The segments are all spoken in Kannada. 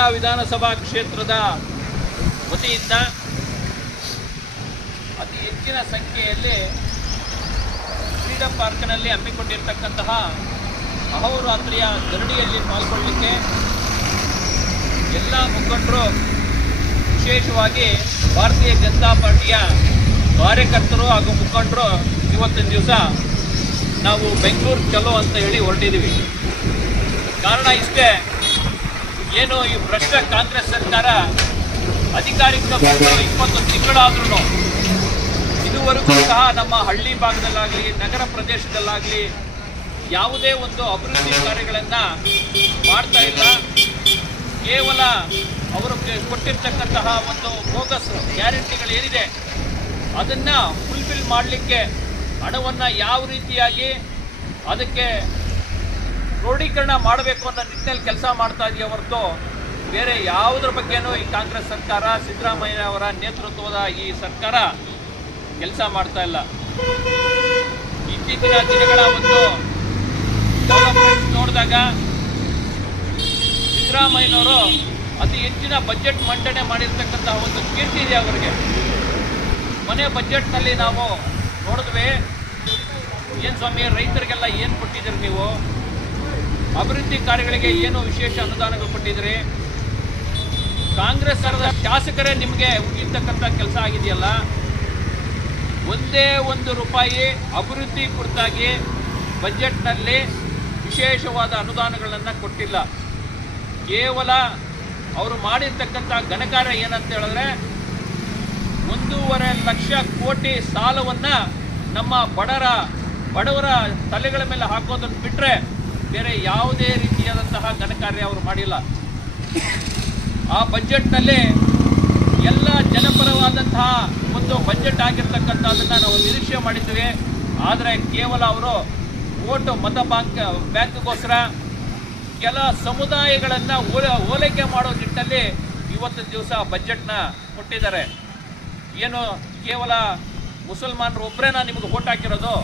ಶಿರಾ ವಿಧಾನಸಭಾ ಕ್ಷೇತ್ರದ ವತಿಯಿಂದ ಅತಿ ಹೆಚ್ಚಿನ ಸಂಖ್ಯೆಯಲ್ಲಿ ಫ್ರೀಡಂ ಪಾರ್ಕ್ನಲ್ಲಿ ಹಮ್ಮಿಕೊಂಡಿರ್ತಕ್ಕಂತಹ ಅಹೋರಾತ್ರಿಯ ಧರಣಿಯಲ್ಲಿ ಪಾಲ್ಗೊಳ್ಳಲಿಕ್ಕೆ ಎಲ್ಲ ಮುಖಂಡರು, ವಿಶೇಷವಾಗಿ ಭಾರತೀಯ ಜನತಾ ಪಾರ್ಟಿಯ ಕಾರ್ಯಕರ್ತರು ಹಾಗೂ ಮುಖಂಡರು ಇವತ್ತಿನ ದಿವಸ ನಾವು ಬೆಂಗಳೂರು ಚಲೋ ಅಂತ ಹೇಳಿ ಹೊರಟಿದ್ದೀವಿ. ಕಾರಣ ಇಷ್ಟೇ, ಏನು ಈ ಭ್ರಷ್ಟ ಕಾಂಗ್ರೆಸ್ ಸರ್ಕಾರ ಅಧಿಕಾರಕ್ಕೆ ಬಂದು 20 ತಿಂಗಳಾದ್ರೂ ಇದುವರೆಗೂ ಸಹ ನಮ್ಮ ಹಳ್ಳಿ ಭಾಗದಲ್ಲಾಗಲಿ ನಗರ ಪ್ರದೇಶದಲ್ಲಾಗಲಿ ಯಾವುದೇ ಒಂದು ಅಭಿವೃದ್ಧಿ ಕಾರ್ಯಗಳನ್ನು ಮಾಡ್ತಾ ಇಲ್ಲ. ಕೇವಲ ಅವರು ಕೊಟ್ಟಿರ್ತಕ್ಕಂತಹ ಒಂದು ಬೋಗಸ್ ಗ್ಯಾರಂಟಿಗಳು ಏನಿದೆ ಅದನ್ನು ಫುಲ್ಫಿಲ್ ಮಾಡಲಿಕ್ಕೆ ಹಣವನ್ನು ಯಾವ ರೀತಿಯಾಗಿ ಅದಕ್ಕೆ ಕ್ರೋಢೀಕರಣ ಮಾಡಬೇಕು ಅನ್ನೋ ನಿಟ್ಟಿನಲ್ಲಿ ಕೆಲಸ ಮಾಡ್ತಾ ಇದೆಯೇ ಹೊರತು ಬೇರೆ ಯಾವುದ್ರ ಬಗ್ಗೆನೂ ಈ ಕಾಂಗ್ರೆಸ್ ಸರ್ಕಾರ, ಸಿದ್ದರಾಮಯ್ಯ ಅವರ ನೇತೃತ್ವದ ಈ ಸರ್ಕಾರ ಕೆಲಸ ಮಾಡ್ತಾ ಇಲ್ಲ. ಇತ್ತೀಚಿನ ದಿನಗಳ ಒಂದು ಡೆವಲಪ್ಮೆಂಟ್ ನೋಡಿದಾಗ ಸಿದ್ದರಾಮಯ್ಯನವರು ಅತಿ ಹೆಚ್ಚಿನ ಬಜೆಟ್ ಮಂಡನೆ ಮಾಡಿರ್ತಕ್ಕಂತಹ ಒಂದು ಕೀರ್ತಿ ಇದೆ ಅವರಿಗೆ. ಮನೆ ಬಜೆಟ್ನಲ್ಲಿ ನಾವು ನೋಡಿದ್ವಿ, ಏನು ಸ್ವಾಮಿ ರೈತರಿಗೆಲ್ಲ ಏನು ಕೊಟ್ಟಿದ್ದೀರಿ ನೀವು, ಅಭಿವೃದ್ಧಿ ಕಾರ್ಯಗಳಿಗೆ ಏನು ವಿಶೇಷ ಅನುದಾನಗಳು ಕೊಟ್ಟಿದ್ದೀರಿ, ಕಾಂಗ್ರೆಸ್ ಸರ್ಕಾರದ ಶಾಸಕರೇ ನಿಮಗೆ ಉಗಿರ್ತಕ್ಕಂಥ ಕೆಲಸ ಆಗಿದೆಯಲ್ಲ, ಒಂದೇ ₹1 ಅಭಿವೃದ್ಧಿ ಕುರಿತಾಗಿ ಬಜೆಟ್ನಲ್ಲಿ ವಿಶೇಷವಾದ ಅನುದಾನಗಳನ್ನು ಕೊಟ್ಟಿಲ್ಲ. ಕೇವಲ ಅವರು ಮಾಡಿರ್ತಕ್ಕಂಥ ಘನಕಾರ್ಯ ಏನಂತ ಹೇಳಿದ್ರೆ 1.5 ಲಕ್ಷ ಕೋಟಿ ಸಾಲವನ್ನು ನಮ್ಮ ಬಡವರ ತಲೆಗಳ ಮೇಲೆ ಹಾಕೋದನ್ನು ಬಿಟ್ಟರೆ ಬೇರೆ ಯಾವುದೇ ರೀತಿಯಾದಂತಹ ಘನಕಾರ್ಯ ಅವರು ಮಾಡಿಲ್ಲ. ಆ ಬಜೆಟ್ನಲ್ಲಿ ಎಲ್ಲ ಜನಪರವಾದಂತಹ ಒಂದು ಬಜೆಟ್ ಆಗಿರ್ತಕ್ಕಂಥದ್ದನ್ನು ನಾವು ನಿರೀಕ್ಷೆ ಮಾಡಿದ್ವಿ. ಆದರೆ ಕೇವಲ ಅವರು ಮತ ಬ್ಯಾಂಕ್ಗೋಸ್ಕರ ಕೆಲ ಸಮುದಾಯಗಳನ್ನು ಓಲೈಕೆ ಮಾಡೋ ನಿಟ್ಟಿನಲ್ಲಿ ಇವತ್ತು ದಿವಸ ಬಜೆಟ್ನ ಕೊಟ್ಟಿದ್ದಾರೆ. ಏನು ಕೇವಲ ಮುಸಲ್ಮಾನರು ಒಬ್ಬರೇನಾ ನಿಮಗೆ ವೋಟ್ ಹಾಕಿರೋದು?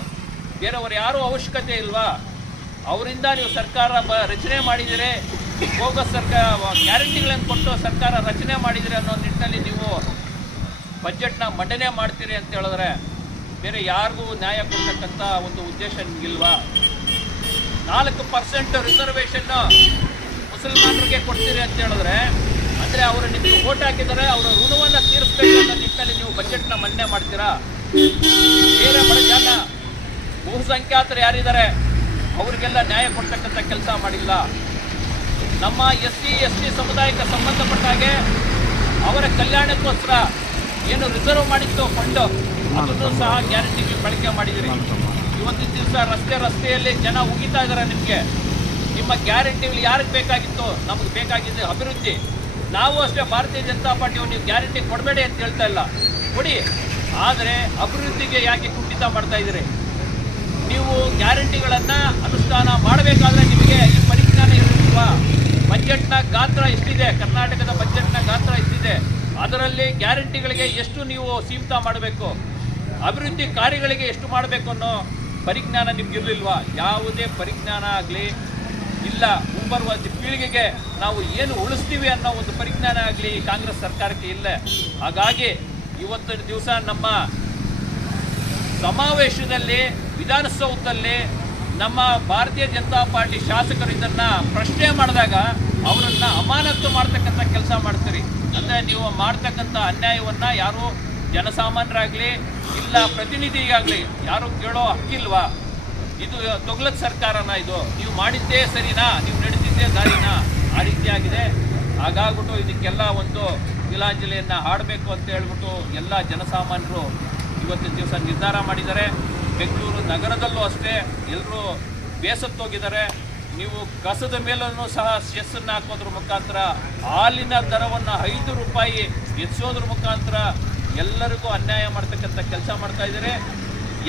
ಬೇರೆಯವರು ಯಾರೂ ಅವಶ್ಯಕತೆ ಇಲ್ವಾ? ಅವರಿಂದ ನೀವು ಸರ್ಕಾರ ರಚನೆ ಮಾಡಿದ್ದೀರಿ, ಬೋಗಸ್ ಸರ್ಕಾರ ಗ್ಯಾರಂಟಿಗಳನ್ನು ಕೊಟ್ಟು ಸರ್ಕಾರ ರಚನೆ ಮಾಡಿದ್ದೀರಿ ಅನ್ನೋ ನಿಟ್ಟಿನಲ್ಲಿ ನೀವು ಬಜೆಟ್ನ ಮಂಡನೆ ಮಾಡ್ತೀರಿ ಅಂತ ಹೇಳಿದ್ರೆ ಬೇರೆ ಯಾರಿಗೂ ನ್ಯಾಯ ಕೊಡ್ತಕ್ಕಂಥ ಒಂದು ಉದ್ದೇಶ ನಿಮಗಿಲ್ವಾ? 4% ರಿಸರ್ವೇಷನ್ನು ಮುಸಲ್ಮಾನರಿಗೆ ಕೊಡ್ತೀರಿ ಅಂತ ಹೇಳಿದ್ರೆ ಅಂದರೆ ಅವರು ನಿಮಗೆ ವೋಟ್ ಹಾಕಿದರೆ ಅವರ ಋಣವನ್ನು ತೀರಿಸಬೇಕು ಅನ್ನೋ ನಿಟ್ಟಿನಲ್ಲಿ ನೀವು ಬಜೆಟ್ನ ಮಂಡನೆ ಮಾಡ್ತೀರಾ? ಬೇರೆ ಬಡ ಜನ ಬಹುಸಂಖ್ಯಾತರು ಯಾರಿದ್ದಾರೆ ಅವರಿಗೆಲ್ಲ ನ್ಯಾಯ ಕೊಡ್ತಕ್ಕಂಥ ಕೆಲಸ ಮಾಡಿಲ್ಲ. ನಮ್ಮ SC ಸಮುದಾಯಕ್ಕೆ ಸಂಬಂಧಪಟ್ಟ ಹಾಗೆ ಅವರ ಕಲ್ಯಾಣಕ್ಕೋಸ್ಕರ ಏನು ರಿಸರ್ವ್ ಮಾಡಿತ್ತು ಫಂಡು ಅದನ್ನು ಸಹ ಗ್ಯಾರಂಟಿಗೆ ಬಳಕೆ ಮಾಡಿದಿರಿ. ಇವತ್ತಿನ ದಿವಸ ರಸ್ತೆಯಲ್ಲಿ ಜನ ಉಗಿತಾ ಇದ್ದಾರೆ. ನಿಮ್ಮ ಗ್ಯಾರಂಟಿಗಳು ಯಾರಿಗೆ ಬೇಕಾಗಿತ್ತು? ನಮಗೆ ಬೇಕಾಗಿದೆ ಅಭಿವೃದ್ಧಿ. ನಾವು ಅಷ್ಟೇ ಭಾರತೀಯ ಜನತಾ ಪಾರ್ಟಿಯು ನೀವು ಗ್ಯಾರಂಟಿ ಕೊಡಬೇಡಿ ಅಂತ ಹೇಳ್ತಾ ಇಲ್ಲ, ಕೊಡಿ. ಆದರೆ ಅಭಿವೃದ್ಧಿಗೆ ಯಾಕೆ ಕುಂಠಿತ ಮಾಡ್ತಾ ಇದ್ದೀರಿ? ನೀವು ಗ್ಯಾರಂಟಿಗಳನ್ನು ಅನುಷ್ಠಾನ ಮಾಡಬೇಕಾದ್ರೆ ನಿಮಗೆ ಈ ಪರಿಜ್ಞಾನ ಇರುತ್ತಲ್ವಾ? ಬಜೆಟ್ನ ಗಾತ್ರ ಎಷ್ಟಿದೆ, ಕರ್ನಾಟಕದ ಬಜೆಟ್ನ ಗಾತ್ರ ಎಷ್ಟಿದೆ, ಅದರಲ್ಲಿ ಗ್ಯಾರಂಟಿಗಳಿಗೆ ಎಷ್ಟು ನೀವು ಸೀಮಿತ ಮಾಡಬೇಕು, ಅಭಿವೃದ್ಧಿ ಕಾರ್ಯಗಳಿಗೆ ಎಷ್ಟು ಮಾಡಬೇಕು ಅನ್ನೋ ಪರಿಜ್ಞಾನ ನಿಮ್ಗಿರಲಿಲ್ವಾ? ಯಾವುದೇ ಪರಿಜ್ಞಾನ ಆಗಲಿ ಇಲ್ಲ. ಮುಂಬರುವ ಪೀಳಿಗೆಗೆ ನಾವು ಏನು ಉಳಿಸ್ತೀವಿ ಅನ್ನೋ ಒಂದು ಪರಿಜ್ಞಾನ ಆಗಲಿ ಕಾಂಗ್ರೆಸ್ ಸರ್ಕಾರಕ್ಕೆ ಇಲ್ಲ. ಹಾಗಾಗಿ ಇವತ್ತಿನ ದಿವಸ ನಮ್ಮ ಸಮಾವೇಶದಲ್ಲಿ ವಿಧಾನಸೌಧದಲ್ಲಿ ನಮ್ಮ ಭಾರತೀಯ ಜನತಾ ಪಾರ್ಟಿ ಶಾಸಕರು ಇದನ್ನು ಪ್ರಶ್ನೆ ಮಾಡಿದಾಗ ಅವರನ್ನು ಅಮಾನತು ಮಾಡ್ತಕ್ಕಂಥ ಕೆಲಸ ಮಾಡ್ತೀರಿ. ಅಂದರೆ ನೀವು ಮಾಡ್ತಕ್ಕಂಥ ಅನ್ಯಾಯವನ್ನು ಯಾರು ಜನಸಾಮಾನ್ಯರಾಗಲಿ ಇಲ್ಲ ಪ್ರತಿನಿಧಿಗಾಗಲಿ ಯಾರು ಕೇಳೋ ಹಕ್ಕಿಲ್ವಾ? ಇದು ತೊಗಲದ ಸರ್ಕಾರನ? ಇದು ನೀವು ಮಾಡಿದ್ದೇ ಸರಿನಾ? ನೀವು ನಡೆದಿದ್ದೇ ದಾರಿನಾ? ಆ ರೀತಿಯಾಗಿದೆ. ಹಾಗಾಗ್ಬಿಟ್ಟು ಇದಕ್ಕೆಲ್ಲ ಒಂದು ತಿಲಾಂಜಲಿಯನ್ನು ಹಾಡಬೇಕು ಅಂತ ಹೇಳ್ಬಿಟ್ಟು ಎಲ್ಲ ಜನಸಾಮಾನ್ಯರು ಇವತ್ತಿನ ದಿವಸ ನಿರ್ಧಾರ ಮಾಡಿದ್ದಾರೆ. ಬೆಂಗಳೂರು ನಗರದಲ್ಲೂ ಅಷ್ಟೇ ಎಲ್ಲರೂ ಬೇಸತ್ತೋಗಿದ್ದಾರೆ. ನೀವು ಕಸದ ಮೇಲೂ ಸಹ ಸೆಸ್ಸನ್ನು ಹಾಕೋದ್ರ ಮುಖಾಂತರ ಹಾಲಿನ ದರವನ್ನು ₹5 ಹೆಚ್ಚಿಸೋದ್ರ ಮುಖಾಂತರ ಎಲ್ಲರಿಗೂ ಅನ್ಯಾಯ ಮಾಡ್ತಕ್ಕಂಥ ಕೆಲಸ ಮಾಡ್ತಾ ಇದ್ದಾರೆ.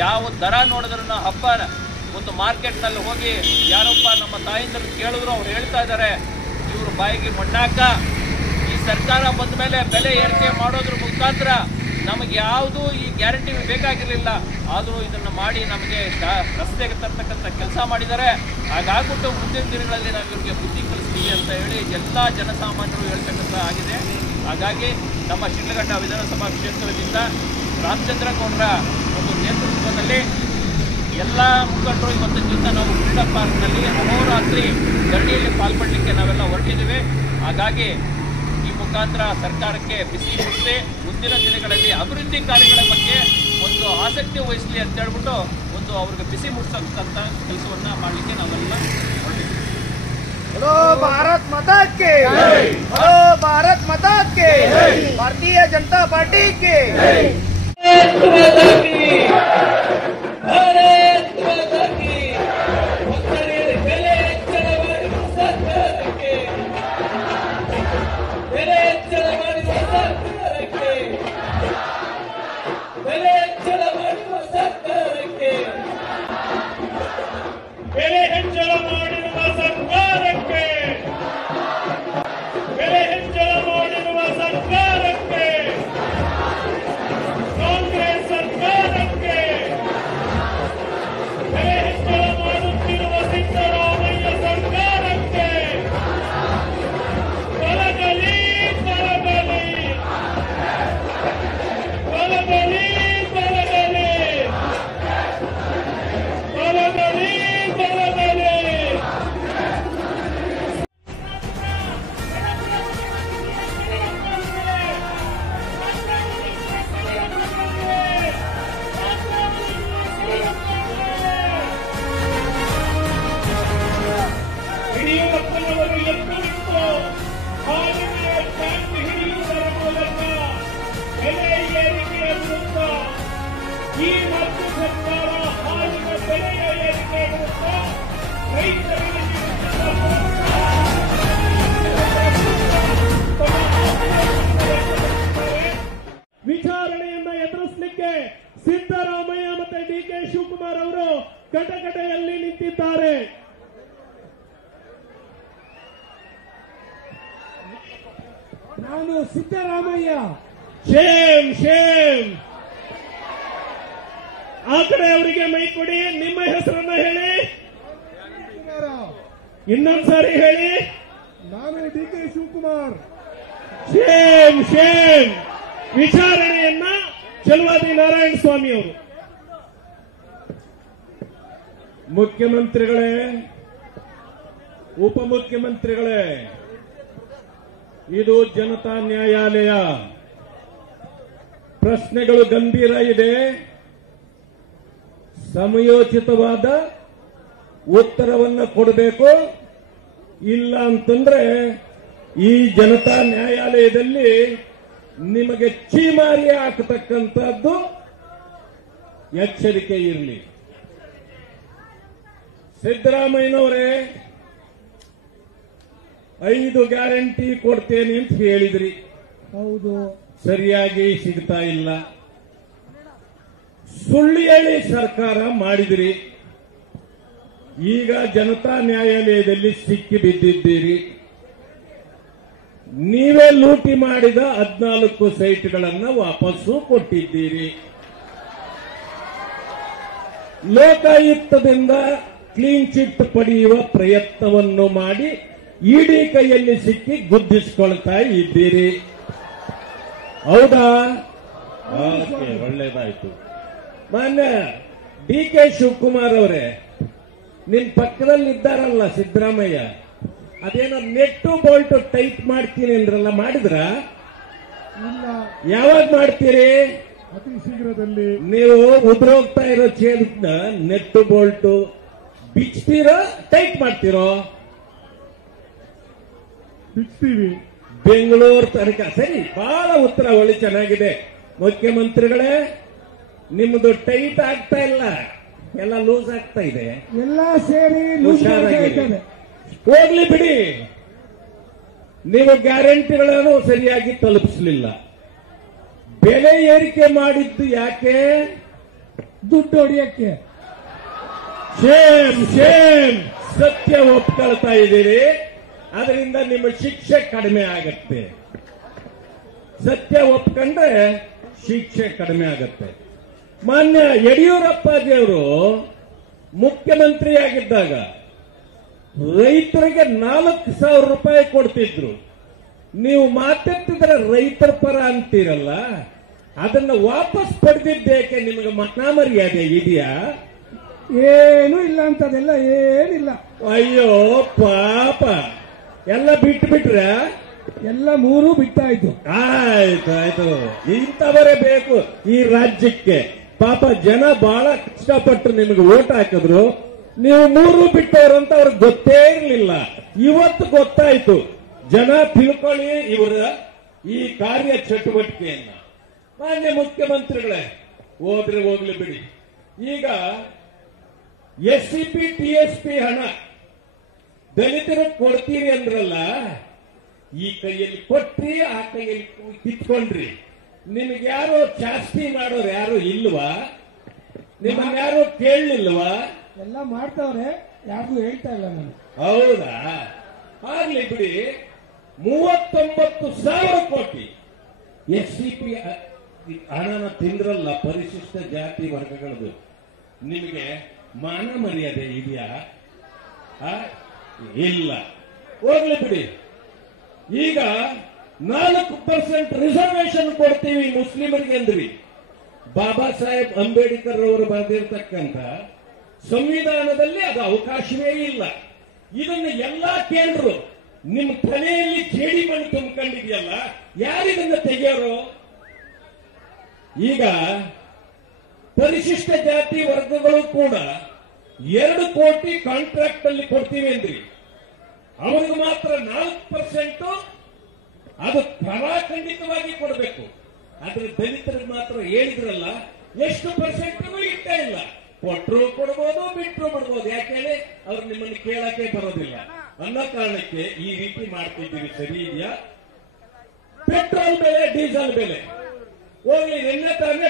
ಯಾವ ದರ ನೋಡಿದ್ರೂ ಹಬ್ಬ ಒಂದು ಮಾರ್ಕೆಟ್ನಲ್ಲಿ ಹೋಗಿ ಯಾರೊಬ್ಬ ನಮ್ಮ ತಾಯಿಂದರು ಕೇಳಿದ್ರು ಅವ್ರು ಹೇಳ್ತಾ ಇದ್ದಾರೆ, ಇವರು ಬಾಯಿಗೆ ಮಣ್ಣಾಕ ಈ ಸರ್ಕಾರ ಬಂದ ಮೇಲೆ ಬೆಲೆ ಏರಿಕೆ ಮಾಡೋದ್ರ ಮುಖಾಂತರ ನಮಗೆ ಯಾವುದು ಈ ಗ್ಯಾರಂಟಿ ಬೇಕಾಗಿರಲಿಲ್ಲ, ಆದರೂ ಇದನ್ನು ಮಾಡಿ ನಮಗೆ ರಸ್ತೆಗೆ ತರ್ತಕ್ಕಂಥ ಕೆಲಸ ಮಾಡಿದ್ದಾರೆ. ಹಾಗಾಗ್ಬಿಟ್ಟು ಮುಂದಿನ ದಿನಗಳಲ್ಲಿ ನಾವು ಇವ್ರಿಗೆ ಬುದ್ಧಿ ಕಲಿಸ್ತೀವಿ. ಮಾಡ್ತೀವಿ ಅಂತ ಹೇಳಿ ಎಲ್ಲ ಜನಸಾಮಾನ್ಯರು ಹೇಳ್ತಕ್ಕಂಥ ಆಗಿದೆ. ಹಾಗಾಗಿ ನಮ್ಮ ಶಿಡ್ಲಘಟ್ಟ ವಿಧಾನಸಭಾ ಕ್ಷೇತ್ರದಿಂದ ರಾಮಚಂದ್ರ ಗೌಡರ ಒಂದು ನೇತೃತ್ವದಲ್ಲಿ ಎಲ್ಲ ಮುಖಂಡರು ಇವತ್ತಿನ ದಿವಸ ನಾವು ಫ್ರೀಡಂ ಪಾರ್ಕ್ನಲ್ಲಿ ಅಹೋರಾತ್ರಿ ಧರಣಿಯಲ್ಲಿ ಪಾಲ್ಗೊಳ್ಳಲಿಕ್ಕೆ ನಾವೆಲ್ಲ ಹೊರಟಿದ್ದೀವಿ. ಹಾಗಾಗಿ ಈ ಮುಖಾಂತರ ಸರ್ಕಾರಕ್ಕೆ ಬಿಸಿ ಮುಟ್ಟಿಸಿ ಮುಂದಿನ ದಿನಗಳಲ್ಲಿ ಅಭಿವೃದ್ಧಿ ಕಾರ್ಯಗಳ ಬಗ್ಗೆ ಒಂದು ಆಸಕ್ತಿ ವಹಿಸಲಿ ಅಂತ ಹೇಳ್ಬಿಟ್ಟು ಒಂದು ಅವ್ರಿಗೆ ಬಿಸಿ ಮುಟ್ಟಿಸತಕ್ಕಂಥ ಕೆಲಸವನ್ನ ಮಾಡಲಿಕ್ಕೆ ನಾವೆಲ್ಲ ಹೊರಟಿದ್ದೀವಿ. बोलो भारत माता के, बोलो भारत माता के, भारतीय जनता पार्टी के। ಈ ಮತ್ತು ಸರ್ಕಾರ ಹಾಲಿನ ಬೆಲೆಯ ಏರಿಕೆ ವಿರುದ್ಧ ರೈತರಿಗೆ ವಿಚಾರಣೆಯನ್ನ ಎದುರಿಸಲಿಕ್ಕೆ ಸಿದ್ದರಾಮಯ್ಯ ಮತ್ತೆ ಡಿಕೆ ಶಿವಕುಮಾರ್ ಅವರು ಕಟಕಟೆಯಲ್ಲಿ ನಿಂತಿದ್ದಾರೆ. ನಾನು ಸಿದ್ದರಾಮಯ್ಯ ಶೇಮ್ ಶೇಮ್. ಆ ಕಡೆ ಅವರಿಗೆ ಮೈ ಕೊಡಿ. ನಿಮ್ಮ ಹೆಸರನ್ನ ಹೇಳಿ, ಇನ್ನೊಂದ್ಸಾರಿ ಹೇಳಿ. ನಾನು ಡಿಕೆ ಶಿವಕುಮಾರ್. Shame shame. ವಿಚಾರಣೆಯನ್ನ ಚಲವಾದಿ ನಾರಾಯಣ ಸ್ವಾಮಿ ಅವರು. ಮುಖ್ಯಮಂತ್ರಿಗಳೇ, ಉಪಮುಖ್ಯಮಂತ್ರಿಗಳೇ, ಇದು ಜನತಾ ನ್ಯಾಯಾಲಯ. ಪ್ರಶ್ನೆಗಳು ಗಂಭೀರ ಇದೆ. ಸಮಯೋಚಿತವಾದ ಉತ್ತರವನ್ನು ಕೊಡಬೇಕು. ಇಲ್ಲ ಅಂತಂದ್ರೆ ಈ ಜನತಾ ನ್ಯಾಯಾಲಯದಲ್ಲಿ ನಿಮಗೆ ಚೀಮಾರಿ ಹಾಕತಕ್ಕಂಥದ್ದು ಎಚ್ಚರಿಕೆ ಇರಲಿ. ಸಿದ್ದರಾಮಯ್ಯನವರೇ, 5 ಗ್ಯಾರಂಟಿ ಕೊಡ್ತೇನೆ ಅಂತ ಹೇಳಿದ್ರಿ. ಹೌದು, ಸರಿಯಾಗಿ ಸಿಗ್ತಾ ಇಲ್ಲ. ಸುಳ್ಳು ಹೇಳಿ ಸರ್ಕಾರ ಮಾಡಿದಿರಿ. ಈಗ ಜನತಾ ನ್ಯಾಯಾಲಯದಲ್ಲಿ ಸಿಕ್ಕಿ ಬಿದ್ದಿದ್ದೀರಿ. ನೀವೇ ಲೂಟಿ ಮಾಡಿದ 14 ಸೈಟ್ಗಳನ್ನು ವಾಪಸ್ಸು ಕೊಟ್ಟಿದ್ದೀರಿ. ಲೋಕಾಯುಕ್ತದಿಂದ ಕ್ಲೀನ್ ಚಿಟ್ ಪಡೆಯುವ ಪ್ರಯತ್ನವನ್ನು ಮಾಡಿ ಇಡಿ ಕೈಯಲ್ಲಿ ಸಿಕ್ಕಿ ಗುದ್ದಿಸಿಕೊಳ್ತಾ ಇದ್ದೀರಿ. ಹೌದಾ? ಒಳ್ಳೇದಾಯ್ತು. ಮಾನ್ಯ ಡಿಕೆ ಶಿವಕುಮಾರ್ ಅವರೇ, ನಿಮ್ ಪಕ್ಕದಲ್ಲಿದ್ದಾರಲ್ಲ ಸಿದ್ದರಾಮಯ್ಯ, ಅದೇನೋ ನೆಟ್ಟು ಬೋಲ್ಟ್ ಟೈಟ್ ಮಾಡ್ತೀನಿ ಅಂದ್ರಲ್ಲ, ಮಾಡಿದ್ರ? ಇಲ್ಲ. ಯಾವಾಗ ಮಾಡ್ತೀರಿ? ಅತಿ ಶೀಘ್ರದಲ್ಲಿ. ನೀವು ಉದ್ರೋಗ್ತಾ ಇರೋ ಚೇರ್ನ ನೆಟ್ಟು ಬೋಲ್ಟ್ ಬಿಚ್ತೀರೋ ಟೈಟ್ ಮಾಡ್ತೀರೋ? ಬಿಚ್ತೀವಿ. ಬೆಂಗಳೂರು ತನಕ. ಸರಿ, ಬಹಳ ಉತ್ತರ ಒಳ್ಳೆ ಚೆನ್ನಾಗಿದೆ. ಮುಖ್ಯಮಂತ್ರಿಗಳೇ, ನಿಮ್ಮದು ಟೈಟ್ ಆಗ್ತಾ ಇಲ್ಲ, ಎಲ್ಲ ಲೂಸ್ ಆಗ್ತಾ ಇದೆ. ಎಲ್ಲ ಸೇರಿ ಹುಷಾರಾಗಿ ಹೋಗ್ಲಿ ಬಿಡಿ. ನೀವು ಗ್ಯಾರಂಟಿಗಳನ್ನು ಸರಿಯಾಗಿ ತಲುಪಿಸಲಿಲ್ಲ. ಬೆಲೆ ಏರಿಕೆ ಮಾಡಿದ್ದು ಯಾಕೆ? ದುಡ್ಡು ಹೊಡೆಯಕ್ಕೆ. Shem Shem. ಸತ್ಯ ಒಪ್ಕೊಳ್ತಾ ಇದ್ದೀರಿ, ಅದರಿಂದ ನಿಮ್ಮ ಶಿಕ್ಷೆ ಕಡಿಮೆ ಆಗತ್ತೆ. ಸತ್ಯ ಒಪ್ಕೊಂಡ್ರೆ ಶಿಕ್ಷೆ ಕಡಿಮೆ ಆಗತ್ತೆ. ಮಾನ್ಯ ಯಡಿಯೂರಪ್ಪಾಜಿಯವರು ಮುಖ್ಯಮಂತ್ರಿಯಾಗಿದ್ದಾಗ ರೈತರಿಗೆ 4,000 ರೂಪಾಯಿ ಕೊಡ್ತಿದ್ರು. ನೀವು ಮಾತಾಡ್ತಿದ್ರೆ ರೈತರ ಪರ ಅಂತೀರಲ್ಲ, ಅದನ್ನ ವಾಪಸ್ ಪಡೆದಿದ್ದೇಕೆ? ನಿಮಗೆ ಮನಾ ಮರ್ಯಾದೆ ಇದೆಯಾ? ಏನು ಇಲ್ಲ ಅಂತದೆಲ್ಲ ಏನಿಲ್ಲ. ಅಯ್ಯೋ ಪಾಪ, ಎಲ್ಲ ಬಿಟ್ರೆ ಎಲ್ಲ ಮೂರು ಬಿಟ್ಟಾಯ್ತು. ಆಯ್ತು, ಇಂಥವರೇ ಬೇಕು ಈ ರಾಜ್ಯಕ್ಕೆ. ಪಾಪ ಜನ ಬಹಳ ಕಷ್ಟಪಟ್ಟು ನಿಮಗೆ ಓಟ್ ಹಾಕಿದ್ರು, ನೀವು ಮೂರು ಬಿಟ್ಟವರು ಅಂತ ಅವ್ರಿಗೆ ಗೊತ್ತೇ ಇರಲಿಲ್ಲ. ಇವತ್ತು ಗೊತ್ತಾಯ್ತು. ಜನ ತಿಳ್ಕೊಳ್ಳಿ ಇವರ ಈ ಕಾರ್ಯ ಚಟುವಟಿಕೆಯನ್ನ. ಮಾನ್ಯ ಮುಖ್ಯಮಂತ್ರಿಗಳೇ, ಹೋಗ್ಲಿ ಬಿಡಿ. ಈಗ SCP TSP ಹಣ ದಲಿತರಿಗೆ ಕೊಡ್ತೀರಿ ಅಂದ್ರಲ್ಲ, ಈ ಕೈಯಲ್ಲಿ ಕೊಟ್ರಿ, ಆ ಕೈಯಲ್ಲಿ ಕಿತ್ಕೊಂಡ್ರಿ. ನಿಮ್ಗೆ ಯಾರೋ ಜಾಸ್ತಿ ಮಾಡೋರು ಯಾರು ಇಲ್ವಾ? ನಿಮ್ಮನ್ನ ಯಾರು ಕೇಳಲಿಲ್ವಾ? ಎಲ್ಲ ಮಾಡ್ತಾವ್ರೆ, ಯಾರಿಗೂ ಹೇಳ್ತಾ ಇಲ್ಲ ನಾನು. ಹೌದಾ? ಆಗ್ಲಿ ಬಿಡಿ. 39,000 ಕೋಟಿ SCP ಹಣನ ತಿಂದ್ರಲ್ಲ ಪರಿಶಿಷ್ಟ ಜಾತಿ ವರ್ಗಗಳದು. ನಿಮಗೆ ಮಾನ ಮರ್ಯಾದೆ ಇದೆಯಾ? ಇಲ್ಲ. ಹೋಗ್ಲಿ ಬಿಡಿ. ಈಗ 4% ರಿಸರ್ವೇಶನ್ ಕೊಡ್ತೀವಿ ಮುಸ್ಲಿಮರಿಗೆ ಅಂದ್ರಿ. ಬಾಬಾ ಸಾಹೇಬ್ ಅಂಬೇಡ್ಕರ್ ಅವರು ಬರೆದಿರ್ತಕ್ಕಂಥ ಸಂವಿಧಾನದಲ್ಲಿ ಅದು ಅವಕಾಶವೇ ಇಲ್ಲ. ಇದನ್ನು ಎಲ್ಲಾ ಕೇಂದ್ರರು ನಿಮ್ಮ ತಲೆಯಲ್ಲಿ ಜೇಡಿ ಮಣ್ಣು ತುಂಬಿಕೊಂಡಿದೆಯಲ್ಲ, ಯಾರಿಗನ್ನ ತೆಗೆಯೋರು? ಈಗ ಪರಿಶಿಷ್ಟ ಜಾತಿ ವರ್ಗಗಳು ಕೂಡ 2 ಕೋಟಿ ಕಾಂಟ್ರಾಕ್ಟ್ ಅಲ್ಲಿ ಕೊಡ್ತೀವಿ ಅಂದ್ರಿ. ಅವ್ರಿಗೆ ಮಾತ್ರ 4%. ಅದು ಖಂಡಿತವಾಗಿ ಕೊಡಬೇಕು. ಆದ್ರೆ ದಲಿತರಿಗೆ ಮಾತ್ರ ಹೇಳಿದ್ರಲ್ಲ, ಎಷ್ಟು ಪರ್ಸೆಂಟ್ಗೂ ಇಟ್ಟೇ ಇಲ್ಲ. ಕೊಟ್ಟರು ಕೊಡ್ಬೋದು, ಬಿಟ್ಟರು ಬಿಡ್ಬೋದು. ಯಾಕೆ ಅವ್ರು ನಿಮ್ಮನ್ನು ಕೇಳಕ್ಕೆ ಬರೋದಿಲ್ಲ ಅನ್ನೋ ಕಾರಣಕ್ಕೆ ಈ ರೀತಿ ಮಾಡ್ತಿದ್ದೀವಿ. ಸರಿ ಇದೆಯಾ? ಪೆಟ್ರೋಲ್ ಬೆಲೆ, ಡೀಸೆಲ್ ಬೆಲೆ ಹೋಗ್ಲಿ. ನಿನ್ನೆ ತಾನೇ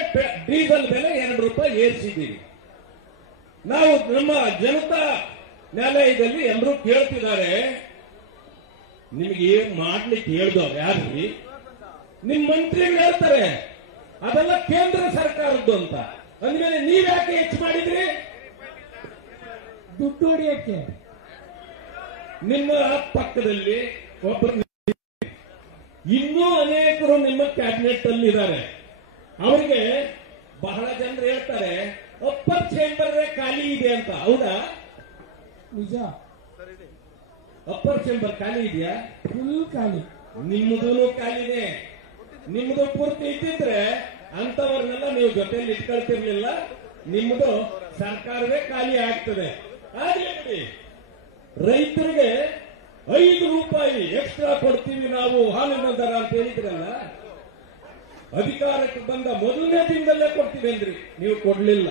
ಡೀಸೆಲ್ ಬೆಲೆ 2 ರೂಪಾಯಿ ಏರಿಸಿದ್ದೀವಿ. ನಾವು ನಮ್ಮ ಜನತಾ ನ್ಯಾಯಾಲಯದಲ್ಲಿ ಎಲ್ಲರೂ ಕೇಳ್ತಿದ್ದಾರೆ, ನಿಮಗೆ ಏನ್ ಮಾಡ್ಲಿಕ್ಕೆ ಹೇಳ್ದವ್ರು ಯಾರ್ರಿ? ನಿಮ್ ಮಂತ್ರಿಗಳು ಹೇಳ್ತಾರೆ ಅದೆಲ್ಲ ಕೇಂದ್ರ ಸರ್ಕಾರದ್ದು ಅಂತ. ಅಂದ್ಮೇಲೆ ನೀವ್ಯಾಕೆ ಹೆಚ್ಚು ಮಾಡಿದ್ರಿ? ದುಡ್ಡು ಹೊಡಿಯಕ್ಕೆ. ನಿಮ್ಮ ಪಕ್ಕದಲ್ಲಿ ಒಬ್ಬರು, ಇನ್ನೂ ಅನೇಕರು ನಿಮ್ಮ ಕ್ಯಾಬಿನೆಟ್ ಅಲ್ಲಿ ಇದ್ದಾರೆ. ಅವರಿಗೆ ಬಹಳ ಜನರು ಹೇಳ್ತಾರೆ ಅಪ್ಪರ್ ಚೇಂಬರ್ ಖಾಲಿ ಇದೆ ಅಂತ. ಹೌದಾ? ನಿಜ. ಅಪ್ಪರ್ ಚೇಂಬರ್ ಖಾಲಿ ಇದೆಯಾ? ಫುಲ್ ಖಾಲಿ. ನಿಮ್ಮದೂ ಖಾಲಿನೇ. ನಿಮ್ಮದು ಪೂರ್ತಿ ಇದ್ದಿದ್ರೆ ಅಂತವ್ರನ್ನೆಲ್ಲ ನೀವು ಜೊತೆಯಲ್ಲಿ ಇಟ್ಕೊಳ್ತಿರ್ಲಿಲ್ಲ. ನಿಮ್ಮದು ಸರ್ಕಾರವೇ ಖಾಲಿ ಆಗ್ತದೆ. ಆಗ್ಲಿ. ರೈತರಿಗೆ 5 ರೂಪಾಯಿ ಎಕ್ಸ್ಟ್ರಾ ಕೊಡ್ತೀವಿ ನಾವು ಹಾಲಿನ ದರ ಅಂತ ಹೇಳಿದ್ರಲ್ಲ, ಅಧಿಕಾರಕ್ಕೆ ಬಂದ ಮೊದಲನೇ ದಿನದಲ್ಲೇ ಕೊಡ್ತೀವಿ ಅಂದ್ರಿ. ನೀವು ಕೊಡ್ಲಿಲ್ಲ.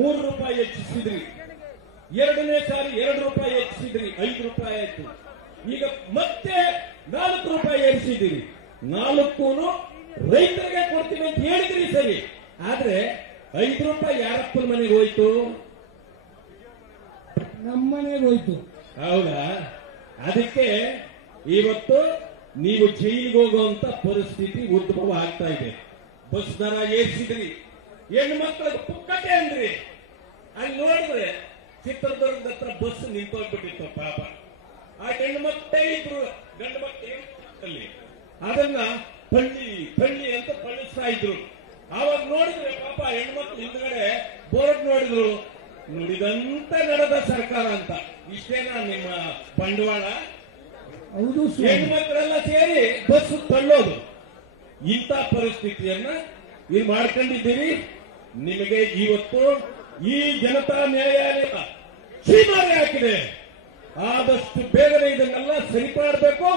3 ರೂಪಾಯಿ ಹೆಚ್ಚಿಸಿದ್ರಿ. 2ನೇ ಸಾರಿ 2 ರೂಪಾಯಿ ಹೆಚ್ಚಿಸಿದ್ರಿ. 5 ರೂಪಾಯಿ ಆಯ್ತು. ಈಗ ಮತ್ತೆ 4 ರೂಪಾಯಿ ಏರಿಸಿದಿರಿ. 4 ರೈತರಿಗೆ ಕೊಡ್ತೀವಿ ಅಂತ ಹೇಳಿದ್ರಿ. ಸರಿ, ಆದ್ರೆ 5 ರೂಪಾಯಿ ಯಾರಪ್ಪನ ಮನೆಗೆ ಹೋಯ್ತು? ನಮ್ಮನೆಗೆ ಹೋಯ್ತು. ಹೌದಾ? ಅದಕ್ಕೆ ಇವತ್ತು ನೀವು ಜೈಲಿಗೆ ಹೋಗುವಂತ ಪರಿಸ್ಥಿತಿ ಉದ್ಭವ ಆಗ್ತಾ ಇದೆ. ಬಸ್ ದರ ಏರಿಸಿದ್ರಿ, ಹೆಣ್ಣು ಮಕ್ಕಳಿಗೆ ಪುಕ್ಕಟೆ ಅಂದ್ರಿ. ಅಲ್ಲಿ ನೋಡಿದ್ರೆ ಚಿತ್ರದುರ್ಗದ ಹತ್ರ ಬಸ್ ನಿಂತೋಗ್ಬಿಟ್ಟಿತ್ತು. ಪಾಪ ಆ ಹೆಣ್ಣು ಮಕ್ಕಳೇ ಇದ್ರು, ಗಂಡು ಮಕ್ಕಳು ಅದನ್ನ ಪಳ್ಳಿ ಅಂತ ಪಳಿಸ್ತಾ ಇದ್ರು. ಆವಾಗ ನೋಡಿದ್ರೆ ಪಾಪ ಹೆಣ್ಮಕ್ಳು ಹಿಂದ್ಗಡೆ ಬೋರ್ಡ್ ನೋಡಿದ್ರು, ನುಡಿದಂತ ನಡೆದ ಸರ್ಕಾರ ಅಂತ. ಇಷ್ಟೇನಾ ನಿಮ್ಮ ಬಂಡವಾಳ? ಹೌದು. ಹೆಣ್ಮಕ್ಳೆಲ್ಲ ಸೇರಿ ಬಸ್ ತಳ್ಳೋದು. ಇಂಥ ಪರಿಸ್ಥಿತಿಯನ್ನ ಇದು ಮಾಡ್ಕೊಂಡಿದ್ದೀರಿ. ನಿಮಗೆ ಇವತ್ತು ಈ ಜನತಾ ನ್ಯಾಯಾಲಯ ಚೀಮಾರಿ ಹಾಕಿದೆ. ಆದಷ್ಟು ಬೇಗನೆ ಇದನ್ನೆಲ್ಲ ಸರಿಪಡಬೇಕು.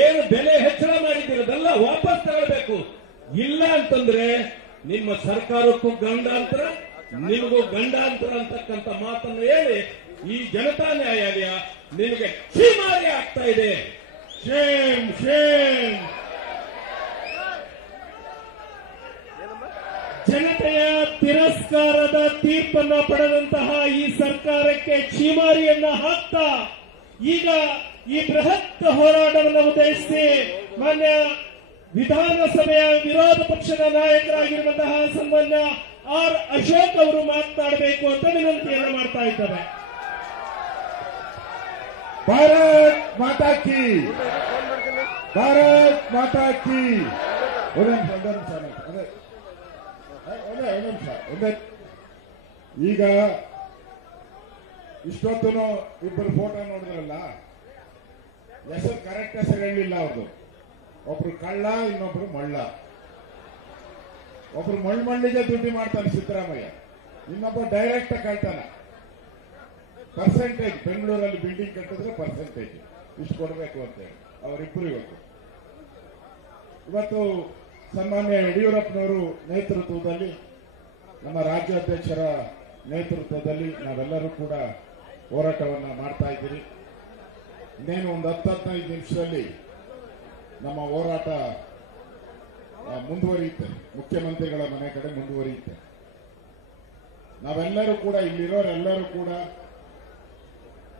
ಏನು ಬೆಲೆ ಹೆಚ್ಚಳ ಮಾಡಿದ್ದೀರದೆಲ್ಲ ವಾಪಸ್ ತಗೊಳ್ಬೇಕು. ಇಲ್ಲ ಅಂತಂದ್ರೆ ನಿಮ್ಮ ಸರ್ಕಾರಕ್ಕೂ ಗಂಡಾಂತರ, ನಿಮಗೂ ಗಂಡಾಂತರ ಅಂತಕ್ಕಂಥ ಮಾತನ್ನು ಹೇಳಿ ಈ ಜನತಾ ನ್ಯಾಯಾಲಯ ನಿಮಗೆ ಚೀಮಾರಿ ಆಗ್ತಾ ಇದೆ. Shem Shem. ಜನತೆಯ ತಿರಸ್ಕಾರದ ತೀರ್ಪನ್ನು ಪಡೆದಂತಹ ಈ ಸರ್ಕಾರಕ್ಕೆ ಚೀಮಾರಿಯನ್ನ ಹಾಕ್ತಾ ಈಗ ಈ ಬೃಹತ್ ಹೋರಾಟವನ್ನು ಉದ್ದೇಶಿಸಿ ಮಾನ್ಯ ವಿಧಾನಸಭೆಯ ವಿರೋಧ ಪಕ್ಷದ ನಾಯಕರಾಗಿರುವಂತಹ ಸನ್ಮಾನ್ಯ ಆರ್ ಅಶೋಕ್ ಅವರು ಮಾತನಾಡಬೇಕು ಅಂತ ವಿನಂತಿಯನ್ನು ಮಾಡ್ತಾ ಇದ್ದಾರೆ. ಭಾರತ್ ಮಾತಾ ಕಿ, ಭಾರತ್ ಮಾತಾ ಕಿ. ಒಂದೇ ನಿಮಿಷ. ಈಗ ಇಷ್ಟೊತ್ತನು ಇಬ್ಬರು ಫೋಟೋ ನೋಡಿದ್ರಲ್ಲ, ಹೆಸರು ಕರೆಕ್ಟ್ ಹೆಸರು ಹೇಳಲಿಲ್ಲ ಅವ್ರದ್ದು. ಒಬ್ರು ಕಳ್ಳ, ಇನ್ನೊಬ್ರು ಮಳ್ಳ. ಒಬ್ರು ಮಳ್ಳಿಗೆ ದುಡ್ಡು ಮಾಡ್ತಾನೆ ಸಿದ್ದರಾಮಯ್ಯ, ಇನ್ನೊಬ್ಬ ಡೈರೆಕ್ಟ್ ಕಳ್ತಾನ. ಪರ್ಸೆಂಟೇಜ್ ಬೆಂಗಳೂರಲ್ಲಿ ಬಿಲ್ಡಿಂಗ್ ಕಟ್ಟಿದ್ರೆ ಪರ್ಸೆಂಟೇಜ್ ಇಷ್ಟು ಕೊಡಬೇಕು ಅಂತೇಳಿ ಅವರಿಬ್ಬರು ಇವತ್ತು ಸನ್ಮಾನ್ಯ ಯಡಿಯೂರಪ್ಪನವರು ನೇತೃತ್ವದಲ್ಲಿ, ನಮ್ಮ ರಾಜ್ಯಾಧ್ಯಕ್ಷರ ನೇತೃತ್ವದಲ್ಲಿ ನಾವೆಲ್ಲರೂ ಕೂಡ ಹೋರಾಟವನ್ನು ಮಾಡ್ತಾ ಇದ್ದೀರಿ. ಇನ್ನೇನು ಒಂದು 10-15 ನಿಮಿಷದಲ್ಲಿ ನಮ್ಮ ಹೋರಾಟ ಮುಂದುವರಿಯುತ್ತೆ, ಮುಖ್ಯಮಂತ್ರಿಗಳ ಮನೆ ಕಡೆ ಮುಂದುವರಿಯುತ್ತೆ. ನಾವೆಲ್ಲರೂ ಕೂಡ, ಇಲ್ಲಿರೋರೆಲ್ಲರೂ ಕೂಡ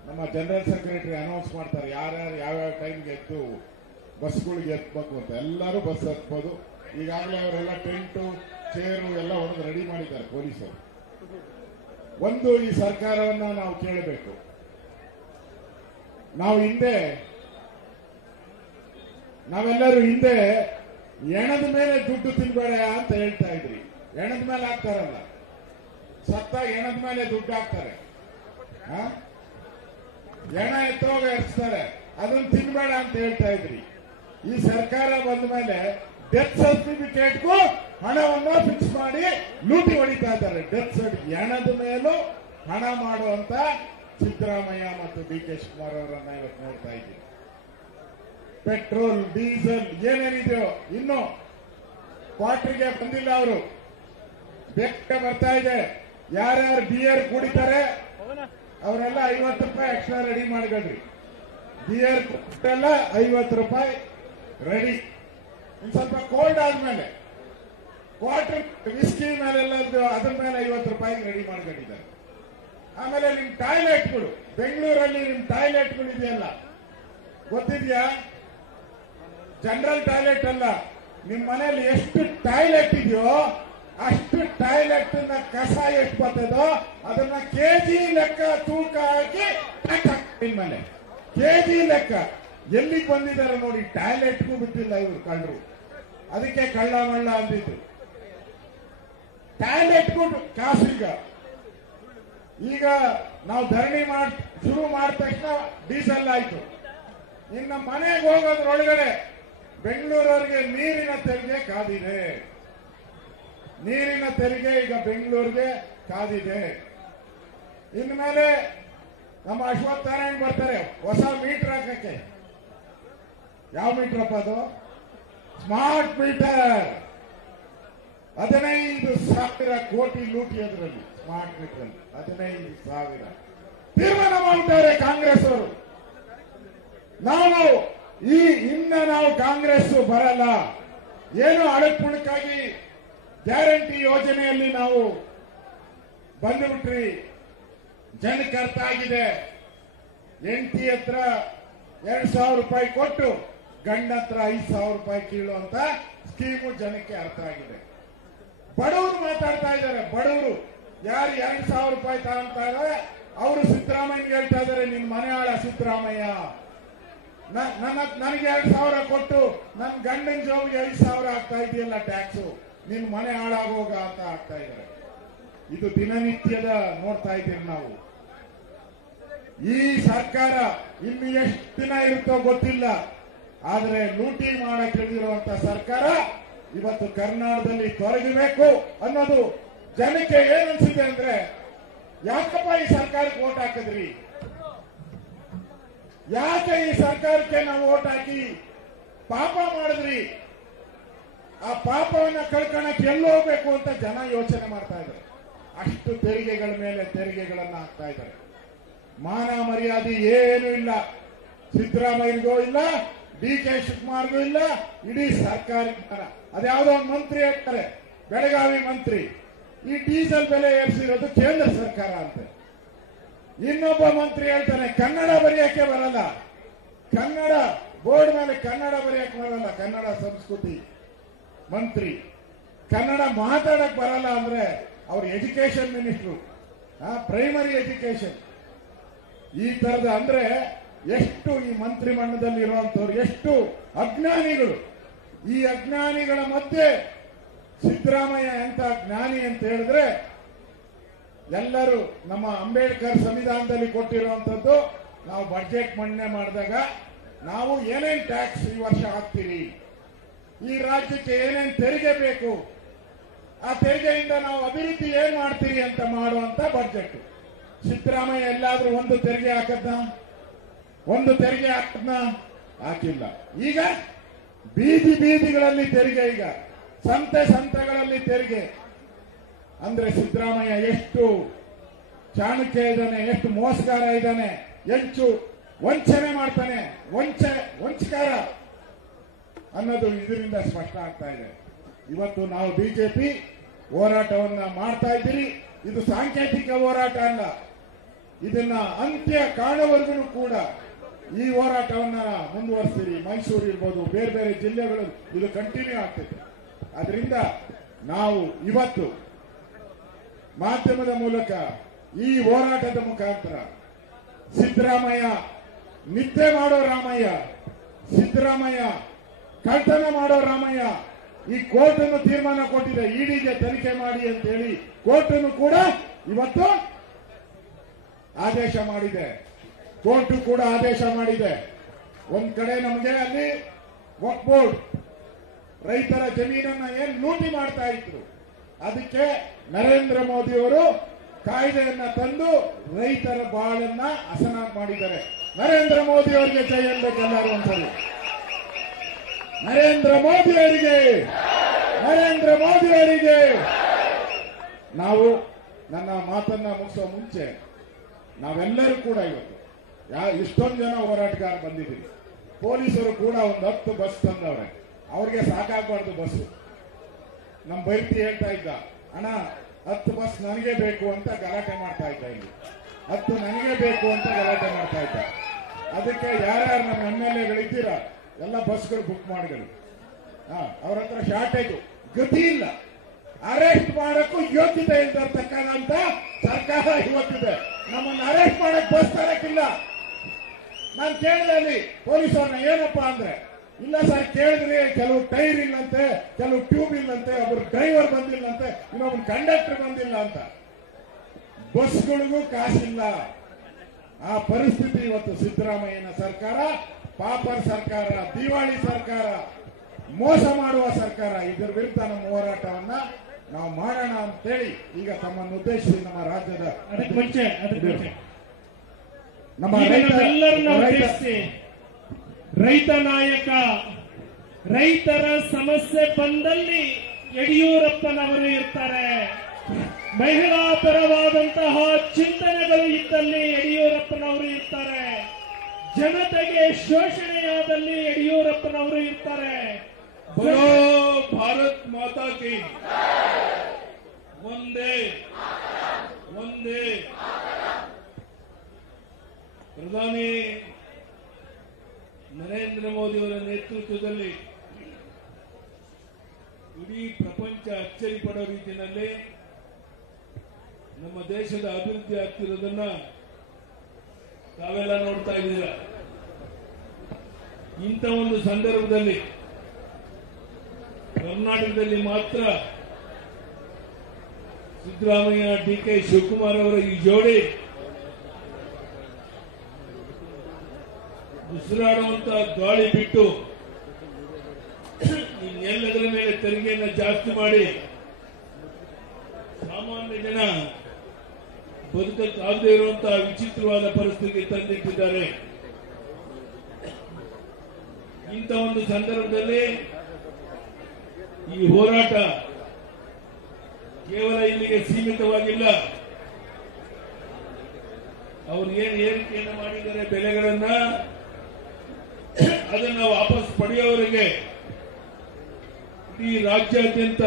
ನಮ್ಮ ಜನರಲ್ ಸೆಕ್ರೆಟರಿ ಅನೌನ್ಸ್ ಮಾಡ್ತಾರೆ ಯಾರ್ಯಾರು ಯಾವ್ಯಾವ ಟೈಮ್ಗೆ ಎದ್ದು ಬಸ್ಗಳಿಗೆ ಎತ್ತಬೇಕು ಅಂತ. ಎಲ್ಲರೂ ಬಸ್ ಹತ್ಬೋದು. ಈಗಾಗಲೇ ಅವರೆಲ್ಲ ಟೆಂಟು, ಚೇರು ಎಲ್ಲ ಹೊಡೆದು ರೆಡಿ ಮಾಡಿದ್ದಾರೆ ಪೊಲೀಸರು. ಒಂದು, ಈ ಸರ್ಕಾರವನ್ನ ನಾವು ಕೇಳಬೇಕು. ನಾವೆಲ್ಲರೂ ಹಿಂದೆ ಎಣದ ಮೇಲೆ ದುಡ್ಡು ತಿನ್ಬೇಡ ಅಂತ ಹೇಳ್ತಾ ಇದ್ರಿ. ಎಣದ ಮೇಲೆ ಹಾಕ್ತಾರಲ್ಲ, ಸತ್ತಾಗ ಎಣದ ಮೇಲೆ ದುಡ್ಡು ಹಾಕ್ತಾರೆ, ಎಣ ಎತ್ತೋಗ ಎರ್ಸ್ತಾರೆ, ಅದನ್ನ ತಿನ್ಬೇಡ ಅಂತ ಹೇಳ್ತಾ ಇದ್ರಿ. ಈ ಸರ್ಕಾರ ಬಂದ ಮೇಲೆ ಡೆತ್ ಸರ್ಟಿಫಿಕೇಟ್ಗೂ ಹಣವನ್ನ ಫಿಕ್ಸ್ ಮಾಡಿ ಲೂಟಿ ಹೊಡಿತಾ ಇದ್ದಾರೆ. ಡೆತ್ ಸರ್ಟಿಫಿಕೇಟ್ ಎಣದ ಮೇಲೂ ಹಣ ಮಾಡುವಂತ ಸಿದ್ದರಾಮಯ್ಯ ಮತ್ತು ಡಿ ಕೆ ಶಿವಕುಮಾರ್ ಅವರನ್ನ ಇವತ್ತು ನೋಡ್ತಾ ಇದ್ದೀವಿ. ಪೆಟ್ರೋಲ್, ಡೀಸೆಲ್ ಏನೇನಿದೆಯೋ ಇನ್ನು ಕ್ವಾರ್ಟರ್ಗೆ ಬಂದಿಲ್ಲ. ಅವರು ಬೇಗ ಬರ್ತಾ ಇದೆ. ಯಾರ್ಯಾರು ಬಿಯರ್ ಕುಡಿತಾರೆ ಅವರೆಲ್ಲ 50 ರೂಪಾಯಿ ಎಕ್ಸ್ಟ್ರಾ ರೆಡಿ ಮಾಡ್ಕೊಳ್ರಿ. ಬಿಯರ್ ಕುಡಿಲ್ಲ 50 ರೂಪಾಯಿ ರೆಡಿ. ಇನ್ನು ಸ್ವಲ್ಪ ಕೋಲ್ಡ್ ಆದ್ಮೇಲೆ ಕ್ವಾರ್ಟರ್ ವಿಸ್ಕಿ ಮೇಲೆಲ್ಲ ಅದ್ರ ಮೇಲೆ 50 ರೂಪಾಯಿಗೆ ರೆಡಿ ಮಾಡ್ಕೊಂಡಿದ್ದಾರೆ. ಆಮೇಲೆ ನಿಮ್ ಟಾಯ್ಲೆಟ್ಗಳು, ಬೆಂಗಳೂರಲ್ಲಿ ನಿಮ್ ಟಾಯ್ಲೆಟ್ಗಳು ಇದೆಯಲ್ಲ ಗೊತ್ತಿದ್ಯಾ? ಜನರಲ್ ಟಾಯ್ಲೆಟ್ ಅಲ್ಲ, ನಿಮ್ ಮನೇಲಿ ಎಷ್ಟು ಟಾಯ್ಲೆಟ್ ಇದೆಯೋ ಅಷ್ಟು ಟಾಯ್ಲೆಟ್ ಕಸ ಎಷ್ಟು ಬರ್ತದೋ ಅದನ್ನ ಕೆಜಿ ಲೆಕ್ಕ ತೂಕ ಹಾಕಿ ಮೇಲೆ ಕೆಜಿ ಲೆಕ್ಕ ಎಲ್ಲಿಗೆ ಬಂದಿದ್ದಾರೆ ನೋಡಿ. ಟಾಯ್ಲೆಟ್ಗೂ ಬಿಟ್ಟಿಲ್ಲ ಇವರು ಕಳ್ಳರು, ಅದಕ್ಕೆ ಕಳ್ಳ ಮಳ್ಳ ಅಂದಿದ್ದು. ಟಾಯ್ಲೆಟ್ಗೂ ಕಾಸೀಗ. ಈಗ ನಾವು ಧರಣಿ ಶುರು ಮಾಡಿದ ತಕ್ಷಣ ಡೀಸೆಲ್ ಆಯ್ತು. ಇನ್ನು ಮನೆಗೆ ಹೋಗೋದ್ರೊಳಗಡೆ ಬೆಂಗಳೂರವರಿಗೆ ನೀರಿನ ತೆರಿಗೆ ಕಾದಿದೆ. ನೀರಿನ ತೆರಿಗೆ ಈಗ ಬೆಂಗಳೂರಿಗೆ ಕಾದಿದೆ. ಇನ್ಮೇಲೆ ನಮ್ಮ ಅಶ್ವತ್ಥನಾರಾಯಣ ಬರ್ತಾರೆ ಹೊಸ ಮೀಟರ್ ಹಾಕಕ್ಕೆ. ಯಾವ ಮೀಟರ್ ಅದು? Smart meter. 15,000 ಕೋಟಿ ಲೂಟಿ ಅದರಲ್ಲಿ. ಸ್ಮಾರ್ಟ್ ಮೀಟರ್ 15,000 ತೀರ್ಮಾನ ಮಾಡ್ತಾರೆ ಕಾಂಗ್ರೆಸ್ ಅವರು. ನಾವು ಕಾಂಗ್ರೆಸ್ ಬರಲ್ಲ. ಏನು ಅಡಪುಣಕ್ಕಾಗಿ ಗ್ಯಾರಂಟಿ ಯೋಜನೆಯಲ್ಲಿ ನಾವು ಬಂದುಬಿಟ್ರಿ. ಜನಕ್ಕೆ ಅರ್ಥ ಆಗಿದೆ. ಹೆಂಡತಿ ಹತ್ರ 2,000 ರೂಪಾಯಿ ಕೊಟ್ಟು ಗಂಡ ಹತ್ರ 5,000 ರೂಪಾಯಿ ಕೀಳುವಂತ ಸ್ಕೀಮು ಜನಕ್ಕೆ ಅರ್ಥ ಆಗಿದೆ. ಬಡವರು ಮಾತಾಡ್ತಾ ಇದ್ದಾರೆ. ಬಡವರು ಯಾರು 2,000 ರೂಪಾಯಿ ತಗೊಂತಾರೆ ಅವರು ಸಿದ್ದರಾಮಯ್ಯಗೆ ಹೇಳ್ತಾ ಇದ್ದಾರೆ, ನಿನ್ ಮನೆ ಆಳ ಸಿದ್ದರಾಮಯ್ಯ, ನನಗೆ 2,000 ಕೊಟ್ಟು ನನ್ನ ಗಂಡನ ಜೋಬಿಗೆ 5,000 ಆಗ್ತಾ ಇದೆಯಲ್ಲ ಟ್ಯಾಕ್ಸು, ನಿನ್ ಮನೆ ಹಾಳಾಗೋಗ ಅಂತ ಆಗ್ತಾ ಇದ್ದಾರೆ. ಇದು ದಿನನಿತ್ಯದ ನೋಡ್ತಾ ಇದ್ದೀವಿ ನಾವು. ಈ ಸರ್ಕಾರ ಇನ್ನು ಎಷ್ಟು ದಿನ ಇರುತ್ತೋ ಗೊತ್ತಿಲ್ಲ. ಆದ್ರೆ ಲೂಟಿ ಮಾಡಕ್ ಹಿಡಿದಿರುವಂತ ಸರ್ಕಾರ ಇವತ್ತು ಕರ್ನಾಟಕದಲ್ಲಿ ತೊಲಗಬೇಕು ಅನ್ನೋದು ಜನಕ್ಕೆ ಏನನ್ಸಿದೆ ಅಂದ್ರೆ, ಯಾಕಪ್ಪ ಈ ಸರ್ಕಾರಕ್ಕೆ ಓಟ್ ಹಾಕಿದ್ರಿ? ಯಾಕೆ ಈ ಸರ್ಕಾರಕ್ಕೆ ನಾವು ಓಟ್ ಹಾಕಿ ಪಾಪ ಮಾಡಿದ್ರಿ? ಆ ಪಾಪವನ್ನ ಕಳ್ಕೊಳಕ್ಕೆ ಎಲ್ಲಿ ಹೋಗ್ಬೇಕು ಅಂತ ಜನ ಯೋಚನೆ ಮಾಡ್ತಾ ಇದ್ದಾರೆ. ಅಷ್ಟು ತೆರಿಗೆಗಳ ಮೇಲೆ ತೆರಿಗೆಗಳನ್ನ ಹಾಕ್ತಾ ಇದ್ದಾರೆ. ಮಾನ ಮರ್ಯಾದೆ ಏನು ಇಲ್ಲ. ಸಿದ್ದರಾಮಯ್ಯಗೂ ಇಲ್ಲ, ಡಿ ಕೆ ಶಿವಕುಮಾರ್ಗೂ ಇಲ್ಲ, ಇಡೀ ಸರ್ಕಾರಕ್ಕೆ. ಅದ್ಯಾವುದೋ ಒಂದು ಮಂತ್ರಿ ಹೇಳ್ತಾರೆ, ಬೆಳಗಾವಿ ಮಂತ್ರಿ, ಈ ಡೀಸೆಲ್ ಬೆಲೆ ಏರಿಸಿರೋದು ಕೇಂದ್ರ ಸರ್ಕಾರ ಅಂತ. ಇನ್ನೊಬ್ಬ ಮಂತ್ರಿ ಹೇಳ್ತಾನೆ ಕನ್ನಡ ಬರೆಯಕ್ಕೆ ಬರಲ್ಲ, ಕನ್ನಡ ಬೋರ್ಡ್ ಮೇಲೆ ಕನ್ನಡ ಬರೆಯಕ್ಕೆ ಬರಲ್ಲ. ಕನ್ನಡ ಸಂಸ್ಕೃತಿ ಮಂತ್ರಿ ಕನ್ನಡ ಮಾತಾಡಕ್ ಬರಲ್ಲ ಅಂದ್ರೆ ಅವ್ರ ಎಜುಕೇಶನ್ ಮಿನಿಸ್ಟ್ರು, ಪ್ರೈಮರಿ ಎಜುಕೇಶನ್. ಈ ತರದ ಅಂದ್ರೆ ಎಷ್ಟು ಈ ಮಂತ್ರಿಮಂಡಲದಲ್ಲಿ ಇರುವಂತವ್ರು ಎಷ್ಟು ಅಜ್ಞಾನಿಗಳು. ಈ ಅಜ್ಞಾನಿಗಳ ಮಧ್ಯೆ ಸಿದ್ದರಾಮಯ್ಯ ಎಂತ ಜ್ಞಾನಿ ಅಂತ ಹೇಳಿದ್ರೆ, ಎಲ್ಲರೂ ನಮ್ಮ ಅಂಬೇಡ್ಕರ್ ಸಂವಿಧಾನದಲ್ಲಿ ಕೊಟ್ಟಿರುವಂತದ್ದು, ನಾವು ಬಜೆಟ್ ಮಂಡನೆ ಮಾಡಿದಾಗ ನಾವು ಏನೇನ್ ಟ್ಯಾಕ್ಸ್ ಈ ವರ್ಷ ಹಾಕ್ತೀರಿ, ಈ ರಾಜ್ಯಕ್ಕೆ ಏನೇನ್ ತೆರಿಗೆ ಬೇಕು, ಆ ತೆರಿಗೆಯಿಂದ ನಾವು ಅಭಿವೃದ್ಧಿ ಏನ್ ಮಾಡ್ತೀರಿ ಅಂತ ಮಾಡುವಂತ ಬಜೆಟ್. ಸಿದ್ದರಾಮಯ್ಯ ಎಲ್ಲಾದ್ರೂ ಒಂದು ತೆರಿಗೆ ಹಾಕದ್ನ ಹಾಕಿಲ್ಲ. ಈಗ ಬೀದಿಗಳಲ್ಲಿ ತೆರಿಗೆ, ಈಗ ಸಂತೆಗಳಲ್ಲಿ ತೆರಿಗೆ. ಅಂದ್ರೆ ಸಿದ್ದರಾಮಯ್ಯ ಎಷ್ಟು ಚಾಣಕ್ಯ ಇದ್ದಾನೆ, ಎಷ್ಟು ಮೋಸಗಾರ ಇದ್ದಾನೆ, ಹೆಚ್ಚು ವಂಚನೆ ಮಾಡ್ತಾನೆ, ವಂಚಕಾರ ಅನ್ನೋದು ಇದರಿಂದ ಸ್ಪಷ್ಟ ಆಗ್ತಾ ಇದೆ. ಇವತ್ತು ನಾವು ಬಿಜೆಪಿ ಹೋರಾಟವನ್ನ ಮಾಡ್ತಾ ಇದ್ದೀರಿ. ಇದು ಸಾಂಕೇತಿಕ ಹೋರಾಟ ಅಲ್ಲ, ಇದನ್ನ ಅಂತ್ಯ ಕಾಣುವವರೆಗೂ ಕೂಡ ಈ ಹೋರಾಟವನ್ನ ಮುಂದುವರಿಸ್ತೀರಿ. ಮೈಸೂರು ಇರ್ಬೋದು, ಬೇರೆ ಬೇರೆ ಜಿಲ್ಲೆಗಳು ಇದು ಕಂಟಿನ್ಯೂ ಆಗ್ತಿದೆ. ಅದರಿಂದ ನಾವು ಇವತ್ತು ಮಾಧ್ಯಮದ ಮೂಲಕ ಈ ಹೋರಾಟದ ಮುಖಾಂತರ ಸಿದ್ದರಾಮಯ್ಯ ನಿದ್ದೆ ಮಾಡೋ ರಾಮಯ್ಯ, ಸಿದ್ದರಾಮಯ್ಯ ಕಳ್ತನ ಮಾಡೋ ರಾಮಯ್ಯ, ಈ ಕೋರ್ಟ್ ಅನ್ನು ತೀರ್ಮಾನ ಕೊಟ್ಟಿದೆ ಇಡಿಗೆ ತನಿಖೆ ಮಾಡಿ ಅಂತ ಹೇಳಿ. ಕೋರ್ಟ್ ಅನ್ನು ಕೂಡ ಇವತ್ತು ಆದೇಶ ಮಾಡಿದೆ, ಕೋರ್ಟ್ ಕೂಡ ಆದೇಶ ಮಾಡಿದೆ. ಒಂದ್ ಕಡೆ ನಮಗೆ ಅಲ್ಲಿ ವಕ್ಫ್ ಬೋರ್ಡ್ ರೈತರ ಜಮೀನನ್ನ ಏನ್ ಲೂಟಿ ಮಾಡ್ತಾ ಇದ್ರು, ಅದಕ್ಕೆ ನರೇಂದ್ರ ಮೋದಿ ಅವರು ಕಾಯ್ದೆಯನ್ನ ತಂದು ರೈತರ ಬಾಳನ್ನ ಹಸನ ಮಾಡಿದ್ದಾರೆ. ನರೇಂದ್ರ ಮೋದಿ ಅವರಿಗೆ ಜೈ ಅನ್ಬೇಕೆಲ್ಲರೂ ಒಂದ್ಸರಿ. ನರೇಂದ್ರ ಮೋದಿ ಅವರಿಗೆ ನಾವು ನನ್ನ ಮಾತನ್ನ ಮುಗಿಸೋ ಮುಂಚೆ ನಾವೆಲ್ಲರೂ ಕೂಡ ಇವತ್ತು ಇಷ್ಟೊಂದು ಜನ ಹೋರಾಟಗಾರ ಬಂದಿದ್ದೀವಿ. ಪೊಲೀಸರು ಕೂಡ ಒಂದು 10 ಬಸ್ ತಂದವ್ರೆ. ಅವ್ರಿಗೆ ಸಾಕಾಗಬಾರ್ದು ಬಸ್. ನಮ್ಮ ಬೈರ್ತಿ ಹೇಳ್ತಾ ಇದ್ದ, ಅಣ್ಣ 10 ಬಸ್ ನನಗೆ ಬೇಕು ಅಂತ ಗಲಾಟೆ ಮಾಡ್ತಾ ಇದ್ದ. ಇಲ್ಲಿ 10 ನನಗೆ ಬೇಕು ಅಂತ ಗಲಾಟೆ ಮಾಡ್ತಾ ಇದ್ದ. ಅದಕ್ಕೆ ಯಾರ್ಯಾರು ನಮ್ಮ MLA-ಗಳಿದ್ದೀರಾ ಎಲ್ಲ ಬಸ್ಗಳು ಬುಕ್ ಮಾಡಿಗಳು. ಅವ್ರ ಹತ್ರ ಶಾರ್ಟೇಜ್ ಗತಿ ಇಲ್ಲ, ಅರೆಸ್ಟ್ ಮಾಡಕ್ಕೂ ಯೋಗ್ಯತೆ ಇಲ್ದಿರ್ತಕ್ಕಂಥ ಸರ್ಕಾರ ಇವತ್ತಿದೆ. ನಮ್ಮನ್ನು ಅರೆಸ್ಟ್ ಮಾಡಕ್ ಬಸ್ ತರಕ್ಕಿಲ್ಲ. ನಾನು ಕೇಳಿದೆ ಅಲ್ಲಿ ಪೊಲೀಸರನ್ನ, ಏನಪ್ಪಾ ಅಂದ್ರೆ, ಇಲ್ಲ ಸರ್ ಕೇಳಿದ್ರಿ, ಕೆಲವು ಟೈರ್ ಇಲ್ಲಂತೆ, ಕೆಲವು ಟ್ಯೂಬ್ ಇಲ್ಲಂತೆ, ಒಬ್ಬರು ಡ್ರೈವರ್ ಬಂದಿಲ್ಲಂತೆ, ಇನ್ನೊಬ್ಬರು ಕಂಡಕ್ಟರ್ ಬಂದಿಲ್ಲ ಅಂತ. ಬಸ್ಗಳಿಗೂ ಕಾಸಿಲ್ಲ. ಆ ಪರಿಸ್ಥಿತಿ ಇವತ್ತು ಸಿದ್ದರಾಮಯ್ಯನ ಸರ್ಕಾರ, ಪಾಪರ್ ಸರ್ಕಾರ, ದಿವಾಳಿ ಸರ್ಕಾರ, ಮೋಸ ಮಾಡುವ ಸರ್ಕಾರ. ಇದರ ವಿರುದ್ಧ ನಮ್ಮ ಹೋರಾಟವನ್ನ ನಾವು ಮಾಡೋಣ ಅಂತೇಳಿ ಈಗ ತಮ್ಮನ್ನು ಉದ್ದೇಶಿಸಿ ನಮ್ಮ ರಾಜ್ಯದ ನಮ್ಮ ರೈತ ನಾಯಕ, ರೈತರ ಸಮಸ್ಯೆ ಬಂದಲ್ಲಿ ಯಡಿಯೂರಪ್ಪನವರು ಇರ್ತಾರೆ. ಮಹಿಳಾ ಪರವಾದಂತಹ ಚಿಂತನೆಗಳು ಇದ್ದಲ್ಲಿ ಯಡಿಯೂರಪ್ಪನವರು ಇರ್ತಾರೆ. ಜನತೆಗೆ ಶೋಷಣೆಯಾದಲ್ಲಿ ಯಡಿಯೂರಪ್ಪನವರು ಇರ್ತಾರೆ. बोलो भारत माता की वंदे वंदे. ಪ್ರಧಾನಿ ನರೇಂದ್ರ ಮೋದಿ ಅವರ ನೇತೃತ್ವದಲ್ಲಿ ಇಡೀ ಪ್ರಪಂಚ ಅಚ್ಚರಿ ಪಡೋ ರೀತಿಯಲ್ಲಿ ನಮ್ಮ ದೇಶದ ಅಭಿವೃದ್ಧಿ ಆಗ್ತಿರೋದನ್ನ ತಾವೆಲ್ಲ ನೋಡ್ತಾ ಇದ್ದೀರಾ. ಇಂಥ ಒಂದು ಸಂದರ್ಭದಲ್ಲಿ ಕರ್ನಾಟಕದಲ್ಲಿ ಮಾತ್ರ ಸಿದ್ದರಾಮಯ್ಯ, DK ಶಿವಕುಮಾರ್ ಅವರ ಈ ಜೋಡಿ ಉಸಿರಾಡುವಂತ ಗಾಳಿ ಬಿಟ್ಟು ಇನ್ನೆಲ್ಲದರ ಮೇಲೆ ತೆರಿಗೆಯನ್ನು ಜಾಸ್ತಿ ಮಾಡಿ ಸಾಮಾನ್ಯ ಜನ ಬದುಕಕ್ಕಾಗದೇ ಇರುವಂತಹ ವಿಚಿತ್ರವಾದ ಪರಿಸ್ಥಿತಿಗೆ ತಂದಿಟ್ಟಿದ್ದಾರೆ. ಇಂಥ ಒಂದು ಸಂದರ್ಭದಲ್ಲಿ ಈ ಹೋರಾಟ ಕೇವಲ ಇಲ್ಲಿಗೆ ಸೀಮಿತವಾಗಿಲ್ಲ. ಅವರು ಏನು ಏರಿಕೆಯನ್ನು ಮಾಡಿದ್ದಾರೆ ಬೆಲೆಗಳನ್ನ, ಅದನ್ನ ವಾಪಸ್ ಪಡೆಯುವವರೆಗೆ ಇಡೀ ರಾಜ್ಯಾದ್ಯಂತ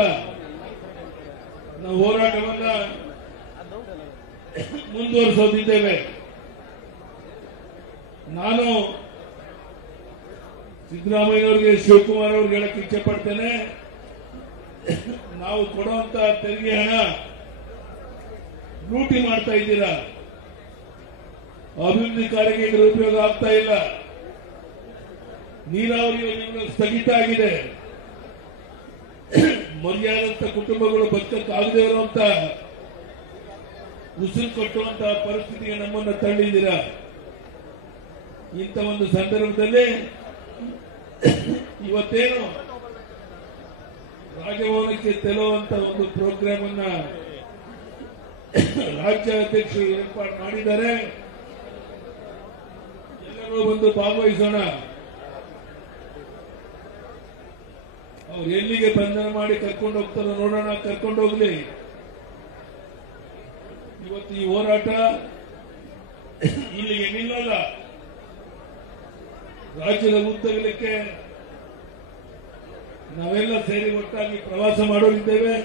ನಾವು ಹೋರಾಟವನ್ನ ಮುಂದುವರಿಸೋದಿದ್ದೇವೆ. ನಾನು ಸಿದ್ದರಾಮಯ್ಯನವರಿಗೆ, ಶಿವಕುಮಾರ್ ಅವ್ರಿಗೆ ಹೇಳಕ್ಕೆ ಇಚ್ಛೆ ಪಡ್ತೇನೆ, ನಾವು ಕೊಡುವಂತ ತೆರಿಗೆ ಹಣ ಲೂಟಿ ಮಾಡ್ತಾ ಇದ್ದೀರಾ. ಅಭಿವೃದ್ಧಿ ಕಾರ್ಯಕ್ಕೆ ಇದರ ಉಪಯೋಗ ಆಗ್ತಾ ಇಲ್ಲ. ನೀರಾವರಿ ಯೋಜನೆಗಳು ಸ್ಥಗಿತ ಆಗಿದೆ. ಮರ್ಯಾದಂತ ಕುಟುಂಬಗಳು ಬದುಕಕ್ಕಾಗದೇ ಇರುವಂತ ಉಸಿರು ಕಟ್ಟುವಂತಹ ಪರಿಸ್ಥಿತಿಗೆ ನಮ್ಮನ್ನು ತಳ್ಳಿದ್ದೀರಾ. ಇಂಥ ಒಂದು ಸಂದರ್ಭದಲ್ಲಿ ಇವತ್ತೇನು ರಾಜಭವನಕ್ಕೆ ತೆರಳುವಂತ ಒಂದು ಪ್ರೋಗ್ರಾಮ್ ಅನ್ನ ರಾಜ್ಯ ಅಧ್ಯಕ್ಷರು ಏರ್ಪಾಡು ಮಾಡಿದ್ದಾರೆ. ಎಲ್ಲರೂ ಬಂದು ಭಾಗವಹಿಸೋಣ. ಅವ್ರು ಎಲ್ಲಿಗೆ ಬಂಧನ ಮಾಡಿ ಕರ್ಕೊಂಡು ಹೋಗ್ತಾರೋ ನೋಡೋಣ, ಕರ್ಕೊಂಡು ಹೋಗ್ಲಿ. ಇವತ್ತು ಈ ಹೋರಾಟ ಇಲ್ಲಿಗೆ ನಿಲ್ಲಲ್ಲ. ರಾಜ್ಯದ ಉದ್ದಗಲಕ್ಕೆ ನಾವೆಲ್ಲ ಸೇರಿ ಒಟ್ಟಾಗಿ ಪ್ರವಾಸ ಮಾಡೋರಿದ್ದೇವೆ.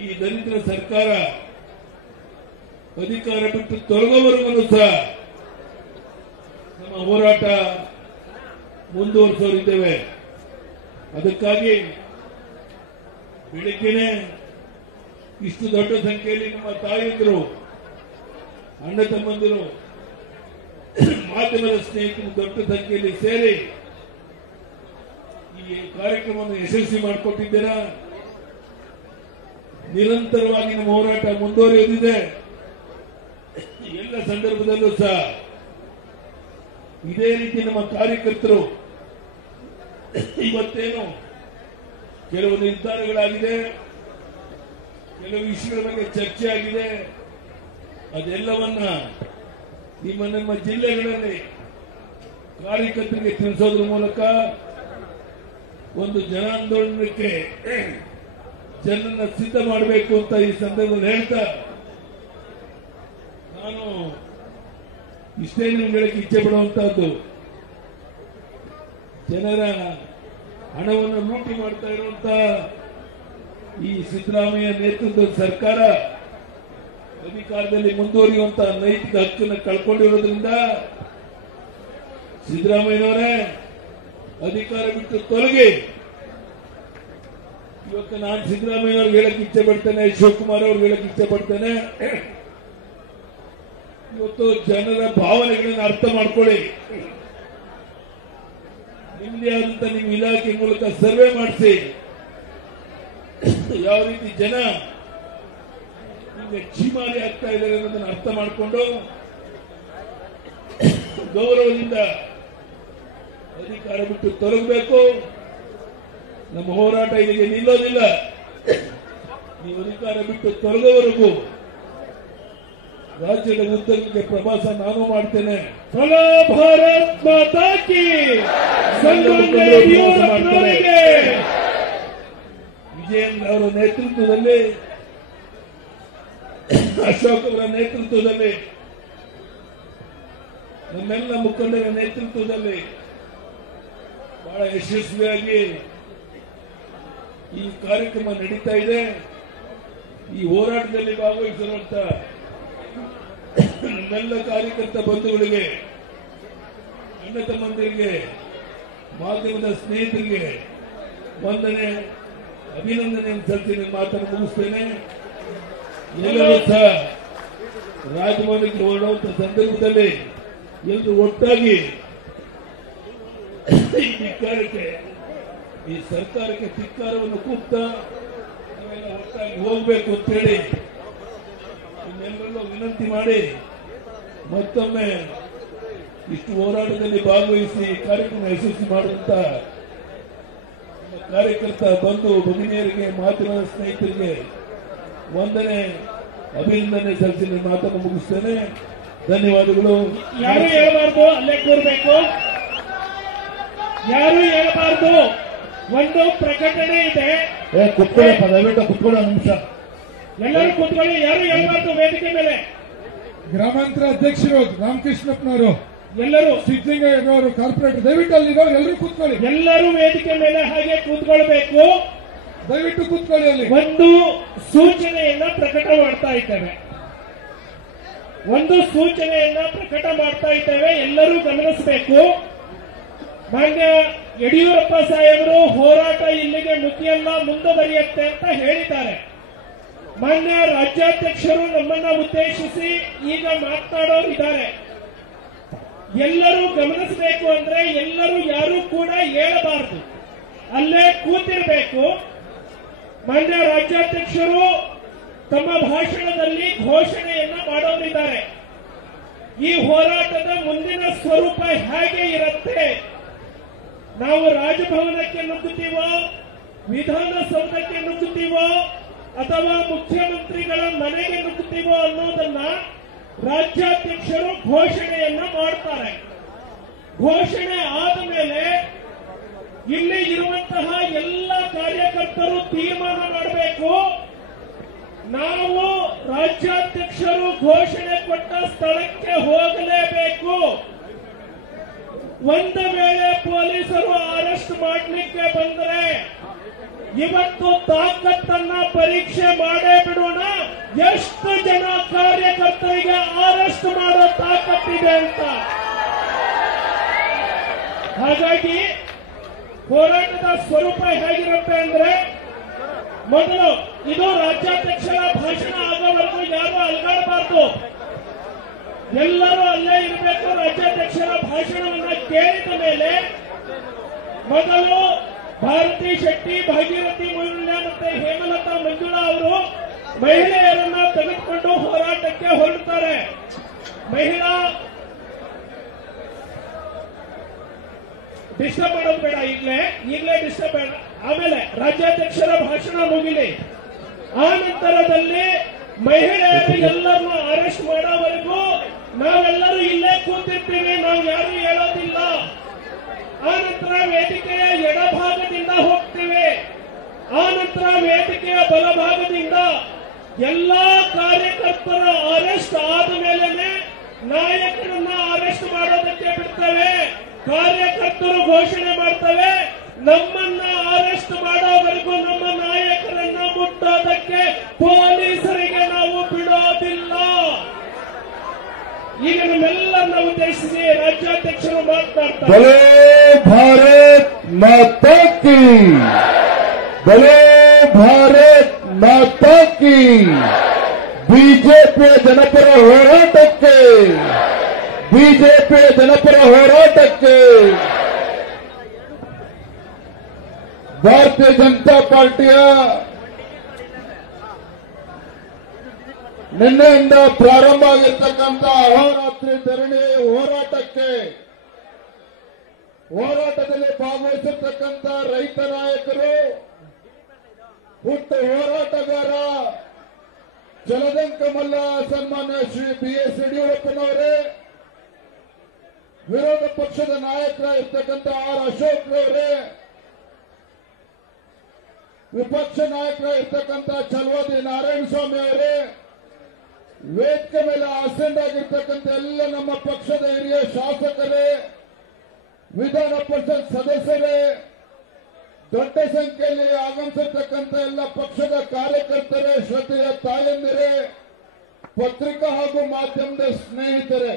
ಈ ದರಿದ್ರ ಸರ್ಕಾರ ಅಧಿಕಾರ ಬಿಟ್ಟು ತೊಲಗೋವರೆಗೂ ಸಹ ನಮ್ಮ ಹೋರಾಟ ಮುಂದುವರಿಸೋರಿದ್ದೇವೆ. ಅದಕ್ಕಾಗಿ ಬೆಳಿಗ್ಗೆನೆ ಇಷ್ಟು ದೊಡ್ಡ ಸಂಖ್ಯೆಯಲ್ಲಿ ನಮ್ಮ ತಾಯಂದಿರು, ಅಣ್ಣ ತಮ್ಮಂದಿರು, ಮಾಧ್ಯಮದ ಸ್ನೇಹಿತರು ದೊಡ್ಡ ಸಂಖ್ಯೆಯಲ್ಲಿ ಸೇರಿ ಈ ಕಾರ್ಯಕ್ರಮವನ್ನು ಯಶಸ್ವಿ ಮಾಡಿಕೊಟ್ಟಿದ್ದೀರಾ. ನಿರಂತರವಾಗಿ ನಮ್ಮ ಹೋರಾಟ ಮುಂದುವರಿಯುತ್ತಿದೆ. ಎಲ್ಲ ಸಂದರ್ಭದಲ್ಲೂ ಸಹ ಇದೇ ರೀತಿ ನಮ್ಮ ಕಾರ್ಯಕರ್ತರು ಇವತ್ತೇನು ಕೆಲವು ನಿರ್ಧಾರಗಳಾಗಿದೆ, ಕೆಲವು ವಿಷಯಗಳ ಬಗ್ಗೆ ಚರ್ಚೆ ಆಗಿದೆ. ಅದೆಲ್ಲವನ್ನ ನಿಮ್ಮ ಜಿಲ್ಲೆಗಳಲ್ಲಿ ಕಾರ್ಯಕರ್ತರಿಗೆ ತಿಳಿಸೋದ್ರ ಮೂಲಕ ಒಂದು ಜನಾಂದೋಲನಕ್ಕೆ ಜನರನ್ನ ಸಿದ್ಧ ಮಾಡಬೇಕು ಅಂತ ಈ ಸಂದರ್ಭದಲ್ಲಿ ಹೇಳ್ತಾ ನಾನು ಇಷ್ಟೇ ಹೇಳಕ್ಕೆ ಇಚ್ಛೆ ಪಡುವಂತಹದ್ದು, ಜನರ ಹಣವನ್ನು ಲೂಟಿ ಮಾಡ್ತಾ ಇರುವಂತಹ ಈ ಸಿದ್ದರಾಮಯ್ಯ ನೇತೃತ್ವದ ಸರ್ಕಾರ ಅಧಿಕಾರದಲ್ಲಿ ಮುಂದುವರಿಯುವಂತಹ ನೈತಿಕ ಹಕ್ಕನ್ನು ಕಳ್ಕೊಂಡಿರೋದ್ರಿಂದ ಸಿದ್ದರಾಮಯ್ಯನವರೇ ಅಧಿಕಾರ ಬಿಟ್ಟು ತೊಲಗಿ. ಇವತ್ತು ನಾನು ಸಿದ್ದರಾಮಯ್ಯವ್ರಿಗೆ ಹೇಳಕ್ ಇಚ್ಛೆ ಪಡ್ತೇನೆ, ಶಿವಕುಮಾರ್ ಅವ್ರಿಗೆ ಹೇಳಕ್ ಇಚ್ಛೆ ಪಡ್ತೇನೆ, ಇವತ್ತು ಜನರ ಭಾವನೆಗಳನ್ನು ಅರ್ಥ ಮಾಡ್ಕೊಳ್ಳಿ. ನಿಮ್ಮದೇ ಆದಂತ ನಿಮ್ಮ ಇಲಾಖೆ ಮೂಲಕ ಸರ್ವೆ ಮಾಡಿಸಿ ಯಾವ ರೀತಿ ಜನ ನಿಮಗೆ ಚೀಮಾರಿ ಆಗ್ತಾ ಇದ್ದಾರೆ ಅನ್ನೋದನ್ನು ಅರ್ಥ ಮಾಡಿಕೊಂಡು ಗೌರವದಿಂದ ಅಧಿಕಾರ ಬಿಟ್ಟು ತೊಲಗಬೇಕು. ನಮ್ಮ ಹೋರಾಟ ಇಲ್ಲಿಗೆ ನಿಲ್ಲೋದಿಲ್ಲ. ನೀವು ಅಧಿಕಾರ ಬಿಟ್ಟು ತೊಲಗೋವರೆಗೂ ರಾಜ್ಯದ ಉದ್ದಕ್ಕೆ ಪ್ರವಾಸ ನಾನು ಮಾಡ್ತೇನೆ. बोलो भारत माता की सन्माನ್ಯ ಯಡಿಯೂರಪ್ಪನವರಿಗೆ ವಿಜಯೇಂದ್ರ ಅವರ ನೇತೃತ್ವದಲ್ಲಿ, ಅಶೋಕ್ ಅವರ ನೇತೃತ್ವದಲ್ಲಿ, ನಮ್ಮೆಲ್ಲ ಮುಖಂಡರ ನೇತೃತ್ವದಲ್ಲಿ ಬಹಳ ಯಶಸ್ವಿಯಾಗಿ ಈ ಕಾರ್ಯಕ್ರಮ ನಡೀತಾ ಇದೆ. ಈ ಹೋರಾಟದಲ್ಲಿ ಭಾಗವಹಿಸಿರುವಂತ ನಮ್ಮೆಲ್ಲ ಕಾರ್ಯಕರ್ತ ಬಂಧುಗಳಿಗೆ, ಅಣ್ಣ ತಮ್ಮಂದಿರಿಗೆ, ಮಾಧ್ಯಮದ ಸ್ನೇಹಿತರಿಗೆ ವಂದನೆ, ಅಭಿನಂದನೆಯನ್ನು ಸಲ್ಲಿಸಿ ನನ್ನ ಮಾತನ್ನು ಮುಗಿಸ್ತೇನೆ. ಎಲ್ಲರೂ ಸಹ ರಾಜಭವನಕ್ಕೆ ಹೊರಡುವಂತ ಸಂದರ್ಭದಲ್ಲಿ ಎಲ್ಲರೂ ಒಟ್ಟಾಗಿ ಈ ಧಿಕ್ಕಾರಕ್ಕೆ, ಈ ಸರ್ಕಾರಕ್ಕೆ ಧಿಕ್ಕಾರವನ್ನು ಕೂಗ್ತಾ ನಾವೆಲ್ಲ ಒಟ್ಟಾಗಿ ಹೋಗಬೇಕು ಅಂತೇಳಿ ನಿಮ್ಮೆಲ್ಲರಲ್ಲೂ ವಿನಂತಿ ಮಾಡಿ ಮತ್ತೊಮ್ಮೆ ಇಷ್ಟು ಹೋರಾಟದಲ್ಲಿ ಭಾಗವಹಿಸಿ ಕಾರ್ಯಕ್ರಮ ಯಶಸ್ವಿ ಮಾಡುವಂತ ಕಾರ್ಯಕರ್ತ ಬಂಧು ಭಗಿನಿಯರಿಗೆ, ಮಾಧ್ಯಮದ ಸ್ನೇಹಿತರಿಗೆ ವಂದನೆ, ಅಭಿನಂದನೆ ಸಲ್ಲಿಸಿ ನನ್ನ ಮಾತನ್ನು ಮುಗಿಸ್ತೇನೆ. ಧನ್ಯವಾದಗಳು. ಯಾರು ಹೇಳಬಾರ್ದು, ಅಲ್ಲೇ ಕೂರ್ಬೇಕು. ಯಾರು ಹೇಳಬಾರ್ದು. ಒಂದು ಪ್ರಕಟಣೆ ಇದೆ. ಕುತ್ಕೊಳ್ಳಪ್ಪ, ದಯವಿಟ್ಟು ಕುತ್ಕೊಳ್ಳೋ ನಿಮಿಷ. ಎಲ್ಲರೂ ಕೂತ್ಕೊಳ್ಳಿ. ಯಾರು ಹೇಳಬಾರ್ದು. ವೇದಿಕೆ ಮೇಲೆ ಗ್ರಾಮಾಂತರ ಅಧ್ಯಕ್ಷರು ರಾಮಕೃಷ್ಣಪ್ಪನವರು, ಎಲ್ಲರೂ, ಸಿದ್ದಲಿಂಗಯ್ಯನವರು, ಕಾರ್ಪೊರೇಟರ್, ದಯವಿಟ್ಟು ಅಲ್ಲಿರೋ ಎಲ್ಲರೂ ಕೂತ್ಕೊಳ್ಳಿ. ಎಲ್ಲರೂ ವೇದಿಕೆ ಮೇಲೆ ಹಾಗೆ ಕೂತ್ಕೊಳ್ಬೇಕು. ದಯವಿಟ್ಟು ಕೂತ್ಕೊಳ್ಳಿ. ಅಲ್ಲಿ ಒಂದು ಸೂಚನೆಯನ್ನ ಪ್ರಕಟ ಮಾಡ್ತಾ ಇದ್ದೇವೆ. ಒಂದು ಸೂಚನೆಯನ್ನ ಪ್ರಕಟ ಮಾಡ್ತಾ ಇದ್ದೇವೆ. ಎಲ್ಲರೂ ಗಮನಿಸಬೇಕು. ಮಾನ್ಯ ಯಡಿಯೂರಪ್ಪ ಸಾಹೇಬರು ಹೋರಾಟ ಇಲ್ಲಿಗೆ ಮುಗಿಯಲ್ಲ, ಮುಂದುವರಿಯುತ್ತೆ ಅಂತ ಹೇಳಿದ್ದಾರೆ. ಮಾನ್ಯ ರಾಜ್ಯಾಧ್ಯಕ್ಷರು ನಮ್ಮನ್ನ ಉದ್ದೇಶಿಸಿ ಈಗ ಮಾತನಾಡೋರಿದ್ದಾರೆ. ಎಲ್ಲರೂ ಗಮನಿಸಬೇಕು ಅಂದ್ರೆ ಎಲ್ಲರೂ ಯಾರು ಕೂಡ ಹೇಳಬಾರದು, ಅಲ್ಲೇ ಕೂತಿರಬೇಕು. ಮಾನ್ಯ ರಾಜ್ಯಾಧ್ಯಕ್ಷರು ತಮ್ಮ ಭಾಷಣದಲ್ಲಿ ಘೋಷಣೆಯನ್ನ ಮಾಡೋರಿದ್ದಾರೆ. ಈ ಹೋರಾಟದ ಮುಂದಿನ ಸ್ವರೂಪ ಹೇಗೆ ಇರುತ್ತೆ, ನಾವು ರಾಜಭವನಕ್ಕೆ ನುಗ್ಗುತ್ತೀವೋ, ವಿಧಾನಸೌಧಕ್ಕೆ ನುಗ್ಗುತ್ತೀವೋ ಅಥವಾ ಮುಖ್ಯಮಂತ್ರಿಗಳ ಮನೆಗೆ ನುಗ್ಗುತ್ತೀವೋ ಅನ್ನೋದನ್ನ ರಾಜ್ಯಾಧ್ಯಕ್ಷರು ಘೋಷಣೆಯನ್ನ ಮಾಡ್ತಾರೆ. ಘೋಷಣೆ ಆದ ಮೇಲೆ ಇಲ್ಲಿ ಇರುವಂತಹ ಎಲ್ಲ ಕಾರ್ಯಕರ್ತರು ತೀರ್ಮಾನ ಮಾಡಬೇಕು. ನಾವು ರಾಜ್ಯಾಧ್ಯಕ್ಷರು ಘೋಷಣೆ ಕೊಟ್ಟ ಸ್ಥಳಕ್ಕೆ ಹೋಗಲೇಬೇಕು. ಒಂದು ವೇಳೆ ಪೊಲೀಸರು ಅರೆಸ್ಟ್ ಮಾಡಲಿಕ್ಕೆ ಬಂದರೆ ಇವತ್ತು ತಾಕತ್ತನ್ನ ಪರೀಕ್ಷೆ ಮಾಡೇ ಬಿಡೋಣ, ಎಷ್ಟು ಜನ ಕಾರ್ಯಕರ್ತರಿಗೆ ಅರೆಸ್ಟ್ ಮಾಡೋ ತಾಕತ್ತಿದೆ ಅಂತ. ಹಾಗಾಗಿ ಹೋರಾಟದ ಸ್ವರೂಪ ಹೇಗಿರುತ್ತೆ ಅಂದ್ರೆ, ಮೊದಲು ಇದು ರಾಜ್ಯಾಧ್ಯಕ್ಷರ ಭಾಷಣ ಆಗೋವರೆಗೂ ಯಾರು ಅಲ್ಗಾಡಬಾರ್ದು, ಎಲ್ಲರೂ ಅಲ್ಲೇ ಇರಬೇಕು. ರಾಜ್ಯಾಧ್ಯಕ್ಷರ ಭಾಷಣವನ್ನ ಕೇಳಿದ ಮೇಲೆ ಮೊದಲು ಭಾರತಿ ಶೆಟ್ಟಿ, ಭಾಗೀರಥಿ ಮೊಯ್ಲಿ ಮತ್ತೆ ಹೇಮಲತಾ ಮಂಜುಳಾ ಅವರು ಮಹಿಳೆಯರನ್ನ ತೆಗೆದುಕೊಂಡು ಹೋರಾಟಕ್ಕೆ ಹೊರಡ್ತಾರೆ. ಮಹಿಳಾ ಡಿಸ್ಟರ್ಬ್ ಮಾಡೋದು ಬೇಡ, ಈಗಲೇ ಡಿಸ್ಟರ್ಬ್ ಬೇಡ. ಆಮೇಲೆ ರಾಜ್ಯಾಧ್ಯಕ್ಷರ ಭಾಷಣ ಮುಗಿಲಿ. ಆ ನಂತರದಲ್ಲಿ ಮಹಿಳೆಯರು ಎಲ್ಲರನ್ನು ಅರೆಸ್ಟ್ ಮಾಡೋವರೆಗೂ ನಾವೆಲ್ಲರೂ ಇಲ್ಲೇ ಕೂತಿರ್ತೀವಿ, ನಾವು ಯಾರು ಹೇಳೋದಿಲ್ಲ. ಆ ನಂತರ ವೇದಿಕೆಯ ಎಡಭಾಗದಿಂದ ಹೋಗ್ತೀವಿ, ಆ ನಂತರ ವೇದಿಕೆಯ ಬಲಭಾಗದಿಂದ ಎಲ್ಲಾ ಕಾರ್ಯಕರ್ತರ ಅರೆಸ್ಟ್ ಆದ ಮೇಲೆನೆ ನಾಯಕರನ್ನ ಅರೆಸ್ಟ್ ಮಾಡೋದಕ್ಕೆ ಬಿಡ್ತೇವೆ. ಕಾರ್ಯಕರ್ತರು ಘೋಷಣೆ ಮಾಡ್ತವೆ, ನಮ್ಮನ್ನ ಅರೆಸ್ಟ್ ಮಾಡೋವರೆಗೂ ನಮ್ಮ ನಾಯಕರನ್ನ ಮುಟ್ಟೋದಕ್ಕೆ ಪೊಲೀಸರಿಗೆ ನಾವು ಬಿಡೋದಿಲ್ಲ. ಈಗ ನಮ್ಮೆಲ್ಲರನ್ನ ಉದ್ದೇಶಿಸಿ ರಾಜ್ಯಾಧ್ಯಕ್ಷರು ಮಾತನಾಡ್ತಾರೆ. ಬಲೇ ಭಾರತ್ ಮಾತಾ ಕಿ, ಬಲೇ ಭಾರತ್ ಮಾತಾ ಕಿ. ಬಿಜೆಪಿಯ ಜನಪರ ಹೋರಾಟಕ್ಕೆ, ಬಿಜೆಪಿಯ ಜನಪರ ಹೋರಾಟಕ್ಕೆ ಭಾರತೀಯ ಜನತಾ ಪಾರ್ಟಿಯ ನಿನ್ನೆಯಿಂದ ಪ್ರಾರಂಭ ಆಗಿರ್ತಕ್ಕಂಥ ಅಹೋರಾತ್ರಿ ಧರಣಿ ಹೋರಾಟದಲ್ಲಿ ಭಾಗವಹಿಸಿರ್ತಕ್ಕಂಥ ರೈತ ನಾಯಕರು, ಹುಟ್ಟ ಹೋರಾಟಗಾರ ಜಲದಂಕ ಮಲ್ಲ ಸನ್ಮಾನ್ಯ ಶ್ರೀ BS ಯಡಿಯೂರಪ್ಪನವರೇ, ವಿರೋಧ ಪಕ್ಷದ ನಾಯಕರಾಗಿರ್ತಕ್ಕಂಥ R ಅಶೋಕ್ ರವರೇ, ವಿಪಕ್ಷ ನಾಯಕರಾಗಿರ್ತಕ್ಕಂಥ ಚಲವಾದಿ ನಾರಾಯಣಸ್ವಾಮಿ ಅವರೇ, ವೇದಿಕೆ ಮೇಲೆ ಆಸೀನರಾಗಿರ್ತಕ್ಕಂಥ ಎಲ್ಲ ನಮ್ಮ ಪಕ್ಷದ ಹಿರಿಯ ಶಾಸಕರೇ, ವಿಧಾನ ಪರಿಷತ್ ಸದಸ್ಯರೇ, ದೊಡ್ಡ ಸಂಖ್ಯೆಯಲ್ಲಿ ಆಗಮಿಸಿರ್ತಕ್ಕಂಥ ಎಲ್ಲ ಪಕ್ಷದ ಕಾರ್ಯಕರ್ತರೇ, ಶ್ರದ್ಧೆಯ ತಾಯಂದಿರೇ, ಪತ್ರಿಕಾ ಹಾಗೂ ಮಾಧ್ಯಮದ ಸ್ನೇಹಿತರೆ,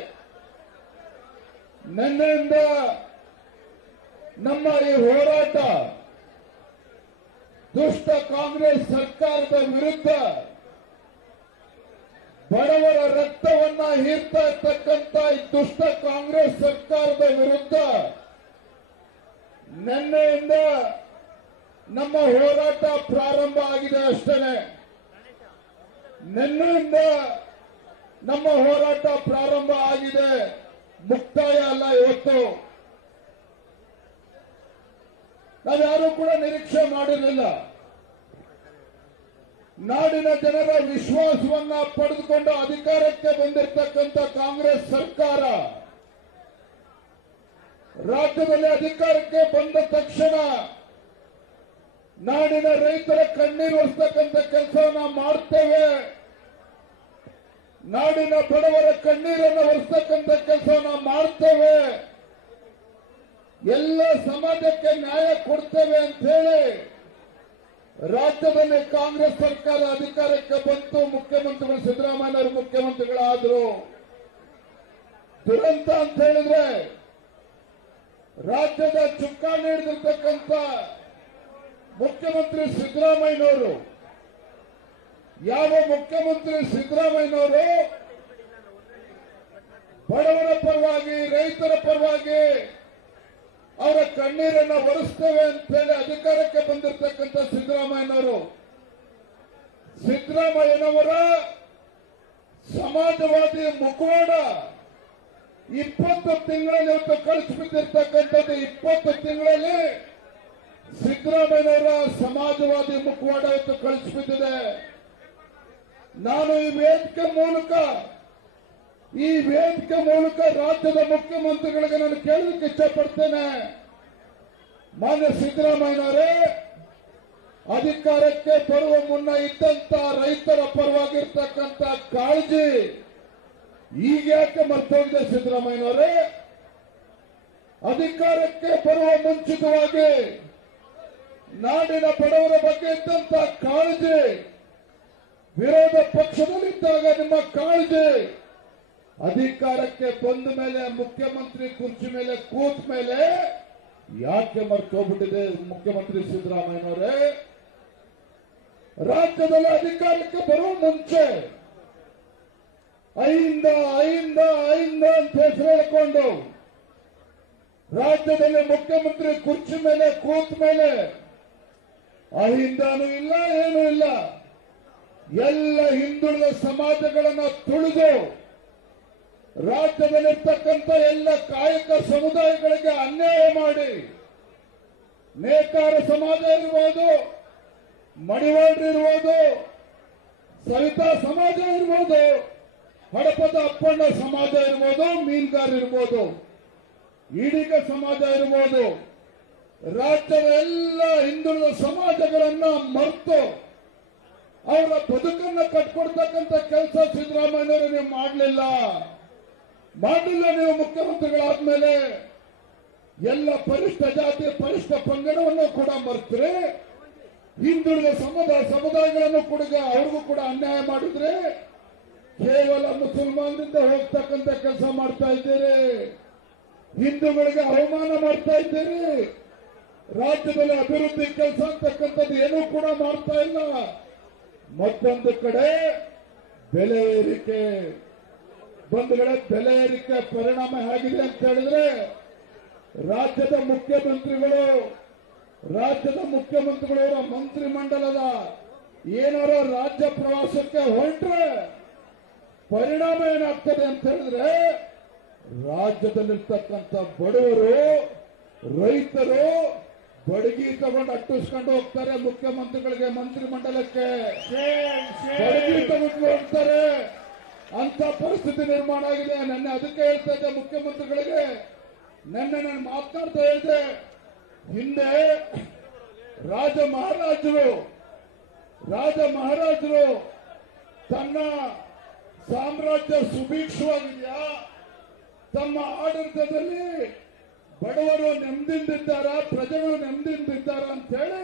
ನಿನ್ನೆಯಿಂದ ನಮ್ಮ ಈ ಹೋರಾಟ ದುಷ್ಟ ಕಾಂಗ್ರೆಸ್ ಸರ್ಕಾರದ ವಿರುದ್ಧ, ಬಡವರ ರಕ್ತವನ್ನ ಹೀರ್ತಾ ಇರ್ತಕ್ಕಂಥ ಈ ದುಷ್ಟ ಕಾಂಗ್ರೆಸ್ ಸರ್ಕಾರದ ವಿರುದ್ಧ ನಿನ್ನೆಯಿಂದ ನಮ್ಮ ಹೋರಾಟ ಪ್ರಾರಂಭ ಆಗಿದೆ ಅಷ್ಟೇ. ನಿನ್ನೆಯಿಂದ ನಮ್ಮ ಹೋರಾಟ ಪ್ರಾರಂಭ ಆಗಿದೆ, ಮುಕ್ತಾಯ ಅಲ್ಲ. ಇವತ್ತು ನಾವ್ಯಾರೂ ಕೂಡ ನಿರೀಕ್ಷೆ ಮಾಡಿರಲಿಲ್ಲ. ನಾಡಿನ ಜನರ ವಿಶ್ವಾಸವನ್ನ ಪಡೆದುಕೊಂಡು ಅಧಿಕಾರಕ್ಕೆ ಬಂದಿರತಕ್ಕಂಥ ಕಾಂಗ್ರೆಸ್ ಸರ್ಕಾರ ರಾಜ್ಯದಲ್ಲಿ ಅಧಿಕಾರಕ್ಕೆ ಬಂದ ತಕ್ಷಣ ನಾಡಿನ ರೈತರ ಕಣ್ಣೀರು ಒರೆಸ್ತಕ್ಕಂಥ ಕೆಲಸವನ್ನ ಮಾಡ್ತೇವೆ, ನಾಡಿನ ಬಡವರ ಕಣ್ಣೀರನ್ನು ಒರೆಸ್ತಕ್ಕಂಥ ಕೆಲಸವನ್ನ ಮಾಡ್ತೇವೆ, ಎಲ್ಲ ಸಮಾಜಕ್ಕೆ ನ್ಯಾಯ ಕೊಡ್ತೇವೆ ಅಂತ ಹೇಳಿ ರಾಜ್ಯದಲ್ಲಿ ಕಾಂಗ್ರೆಸ್ ಸರ್ಕಾರ ಅಧಿಕಾರಕ್ಕೆ ಬಂತು. ಮುಖ್ಯಮಂತ್ರಿಗಳು ಸಿದ್ದರಾಮಯ್ಯವರು ಮುಖ್ಯಮಂತ್ರಿಗಳಾದರು. ದುರಂತ ಅಂತ ಹೇಳಿದ್ರೆ ರಾಜ್ಯದ ಚುಕ್ಕಾಣಿ ಹಿಡಿದಿರ್ತಕ್ಕಂಥ ಮುಖ್ಯಮಂತ್ರಿ ಸಿದ್ದರಾಮಯ್ಯನವರು ಯಾವ ಮುಖ್ಯಮಂತ್ರಿ ಸಿದ್ದರಾಮಯ್ಯನವರು ಬಡವರ ಪರವಾಗಿ ರೈತರ ಪರವಾಗಿ ಅವರ ಕಣ್ಣೀರನ್ನ ಒರೆಸ್ತೇವೆ ಅಂತ ಹೇಳಿ ಅಧಿಕಾರಕ್ಕೆ ಬಂದಿರತಕ್ಕಂಥ ಸಿದ್ದರಾಮಯ್ಯನವರ ಸಮಾಜವಾದಿ ಮುಖವಾಡ 20 ತಿಂಗಳಲ್ಲಿ ಇವತ್ತು ಕಳಿಸ್ಬಿಟ್ಟಿರ್ತಕ್ಕಂಥದ್ದು 20 ತಿಂಗಳಲ್ಲಿ ಸಿದ್ದರಾಮಯ್ಯನವರ ಸಮಾಜವಾದಿ ಮುಖವಾಡ ಇವತ್ತು ಕಳಿಸ್ಬಿಟ್ಟಿದೆ. ನಾನು ಈ ವೇದಿಕೆ ಮೂಲಕ ರಾಜ್ಯದ ಮುಖ್ಯಮಂತ್ರಿಗಳಿಗೆ ನಾನು ಕೇಳಲಿಕ್ಕೆ ಇಷ್ಟಪಡ್ತೇನೆ. ಮಾನ್ಯ ಸಿದ್ದರಾಮಯ್ಯನವರೇ, ಅಧಿಕಾರಕ್ಕೆ ಬರುವ ಮುನ್ನ ಇದ್ದಂತ ರೈತರ ಪರವಾಗಿರ್ತಕ್ಕಂಥ ಕಾಳಜಿ ಈಗ ಯಾಕೆ ಮರ್ತೋಗಿದೆ ಸಿದ್ದರಾಮಯ್ಯನವರೇ? ಅಧಿಕಾರಕ್ಕೆ ಬರುವ ಮುಂಚಿತವಾಗಿ ನಾಡಿನ ಬಡವರ ಬಗ್ಗೆ ಇದ್ದಂತ ಕಾಳಜಿ, ವಿರೋಧ ಪಕ್ಷದಲ್ಲಿದ್ದಾಗ ನಿಮ್ಮ ಕಾಳಜಿ, ಅಧಿಕಾರಕ್ಕೆ ಬಂದ ಮೇಲೆ ಮುಖ್ಯಮಂತ್ರಿ ಕುರ್ಚಿ ಮೇಲೆ ಕೂತ ಮೇಲೆ ಯಾಕೆ ಮರ್ತೋಗ್ಬಿಟ್ಟಿದೆ ಮುಖ್ಯಮಂತ್ರಿ ಸಿದ್ದರಾಮಯ್ಯನವರೇ? ರಾಜ್ಯದಲ್ಲಿ ಅಧಿಕಾರಕ್ಕೆ ಬರುವ ಮುಂಚೆ ಐಂದ ಅಂತ ಹೆಸರು ಹೇಳಿಕೊಂಡು ರಾಜ್ಯದಲ್ಲಿ ಮುಖ್ಯಮಂತ್ರಿ ಕುರ್ಚಿ ಮೇಲೆ ಕೂತ ಮೇಲೆ ಅಹಿಂದನೂ ಇಲ್ಲ, ಏನೂ ಇಲ್ಲ. ಎಲ್ಲ ಹಿಂದುಳಿದ ಸಮಾಜಗಳನ್ನ ತುಳಿದು ರಾಜ್ಯದಲ್ಲಿರ್ತಕ್ಕಂಥ ಎಲ್ಲ ಕಾಯಕ ಸಮುದಾಯಗಳಿಗೆ ಅನ್ಯಾಯ ಮಾಡಿ, ನೇಕಾರ ಸಮಾಜ ಇರ್ಬೋದು, ಮಡಿವಾಳರು ಇರ್ಬೋದು, ಸವಿತಾ ಸಮಾಜ ಇರ್ಬೋದು, ಹಡಪದ ಅಪ್ಪಣ್ಣ ಸಮಾಜ ಇರ್ಬೋದು, ಮೀನುಗಾರ ಇರ್ಬೋದು, ಈಡಿಗ ಸಮಾಜ ಇರ್ಬೋದು, ರಾಜ್ಯದ ಎಲ್ಲ ಹಿಂದುಳಿದ ಸಮಾಜಗಳನ್ನ ಮರೆತು ಅವರ ಬದುಕನ್ನ ಕಟ್ಕೊಡ್ತಕ್ಕಂಥ ಕೆಲಸ ಸಿದ್ದರಾಮಯ್ಯನವರು ನೀವು ಮಾಡಲಿಲ್ಲ. ನೀವು ಮುಖ್ಯಮಂತ್ರಿಗಳಾದ್ಮೇಲೆ ಎಲ್ಲ ಪರಿಷ್ಠ ಜಾತಿ ಪರಿಷ್ಠ ಪಂಗಡವನ್ನು ಕೂಡ ಮರೆತ್ರೆ, ಹಿಂದುಳಿದ ಸಮುದಾಯಗಳನ್ನು ಕೂಡ ಅವ್ರಿಗೂ ಕೂಡ ಅನ್ಯಾಯ ಮಾಡಿದ್ರೆ, ಕೇವಲ ಮುಸಲ್ಮಾನರಿಂದ ಹೋಗ್ತಕ್ಕಂಥ ಕೆಲಸ ಮಾಡ್ತಾ ಇದ್ದೀರಿ, ಹಿಂದೂಗಳಿಗೆ ಅವಮಾನ ಮಾಡ್ತಾ ಇದ್ದೀರಿ, ರಾಜ್ಯದಲ್ಲಿ ಅಭಿವೃದ್ಧಿ ಕೆಲಸ ಅಂತಕ್ಕಂಥದ್ದು ಏನೂ ಕೂಡ ಮಾಡ್ತಾ ಇಲ್ಲ. ಮತ್ತೊಂದು ಕಡೆ ಬೆಲೆ ಏರಿಕೆ, ಬಂಧುಗಳೇ, ಬೆಲೆ ಏರಿಕೆ ಪರಿಣಾಮ ಹೇಗಿದೆ ಅಂತ ಹೇಳಿದ್ರೆ, ರಾಜ್ಯದ ಮುಖ್ಯಮಂತ್ರಿಗಳು ಅವರ ಮಂತ್ರಿಮಂಡಲದ ಏನಾರ ರಾಜ್ಯ ಪ್ರವಾಸಕ್ಕೆ ಹೊರಟ್ರೆ ಪರಿಣಾಮ ಏನಾಗ್ತದೆ ಅಂತ ಹೇಳಿದ್ರೆ, ರಾಜ್ಯದಲ್ಲಿರ್ತಕ್ಕಂಥ ಬಡವರು ರೈತರು ಬಡಗಿ ತಗೊಂಡು ಅಟ್ಟಿಸ್ಕೊಂಡು ಹೋಗ್ತಾರೆ, ಮುಖ್ಯಮಂತ್ರಿಗಳಿಗೆ ಮಂತ್ರಿಮಂಡಲಕ್ಕೆ ಬಡಗಿ ತಗೊಂಡು ಹೋಗ್ತಾರೆ. ಅಂತ ಪರಿಸ್ಥಿತಿ ನಿರ್ಮಾಣ ಆಗಿದೆ. ನನ್ನ ಅದಕ್ಕೆ ಹೇಳ್ತಾ ಇದ್ದೆ ಮುಖ್ಯಮಂತ್ರಿಗಳಿಗೆ, ನಾನು ಮಾತನಾಡ್ತಾ ಹೇಳಿದೆ, ಹಿಂದೆ ರಾಜ ಮಹಾರಾಜರು ತನ್ನ ಸಾಮ್ರಾಜ್ಯ ಸುಭೀಕ್ಷವಾಗಿದೆಯಾ, ತಮ್ಮ ಆಡಳಿತದಲ್ಲಿ ಬಡವರು ನೆಮ್ಮದಿಯಿಂದಿದ್ದಾರ, ಪ್ರಜೆಗಳು ನೆಮ್ಮದಿಯಿಂದಿದ್ದಾರ ಅಂತ ಹೇಳಿ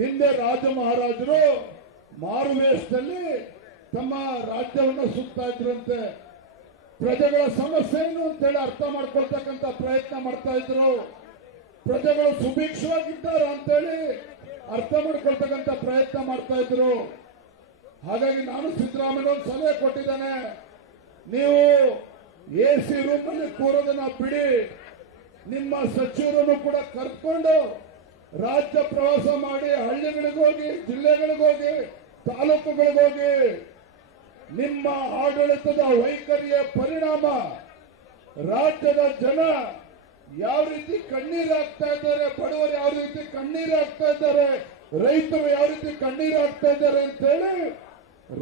ಹಿಂದೆ ರಾಜ ಮಹಾರಾಜರು ಮಾರುವೇಷದಲ್ಲಿ ತಮ್ಮ ರಾಜ್ಯವನ್ನು ಸುತ್ತಾ ಇದ್ರಂತೆ. ಪ್ರಜೆಗಳ ಸಮಸ್ಯೆ ಏನು ಅಂತ ಹೇಳಿ ಅರ್ಥ ಮಾಡ್ಕೊಳ್ತಕ್ಕಂಥ ಪ್ರಯತ್ನ ಮಾಡ್ತಾ ಇದ್ರು. ಪ್ರಜೆಗಳು ಸುಭಿಕ್ಷವಾಗಿದ್ದಾರ ಅಂತೇಳಿ ಅರ್ಥ ಮಾಡ್ಕೊಳ್ತಕ್ಕಂಥ ಪ್ರಯತ್ನ ಮಾಡ್ತಾ ಇದ್ರು. ಹಾಗಾಗಿ ನಾನು ಸಿದ್ದರಾಮಯ್ಯ ಒಂದು ಸಲಹೆ ಕೊಟ್ಟಿದ್ದೇನೆ, ನೀವು AC ರೂಮಲ್ಲಿ ಕೂರೋದನ್ನ ಬಿಡಿ, ನಿಮ್ಮ ಸಚಿವರನ್ನು ಕೂಡ ಕರ್ಕೊಂಡು ರಾಜ್ಯ ಪ್ರವಾಸ ಮಾಡಿ, ಹಳ್ಳಿಗಳಿಗೋಗಿ, ಜಿಲ್ಲೆಗಳಿಗೋಗಿ, ತಾಲೂಕುಗಳಿಗೋಗಿ, ನಿಮ್ಮ ಆಡಳಿತದ ವೈಖರಿಯ ಪರಿಣಾಮ ರಾಜ್ಯದ ಜನ ಯಾವ ರೀತಿ ಕಣ್ಣೀರಾಗ್ತಾ ಇದ್ದಾರೆ, ಬಡವರು ಯಾವ ರೀತಿ ಕಣ್ಣೀರಾಗ್ತಾ ಇದ್ದಾರೆ, ರೈತರು ಯಾವ ರೀತಿ ಕಣ್ಣೀರಾಗ್ತಾ ಇದ್ದಾರೆ ಅಂತ ಹೇಳಿ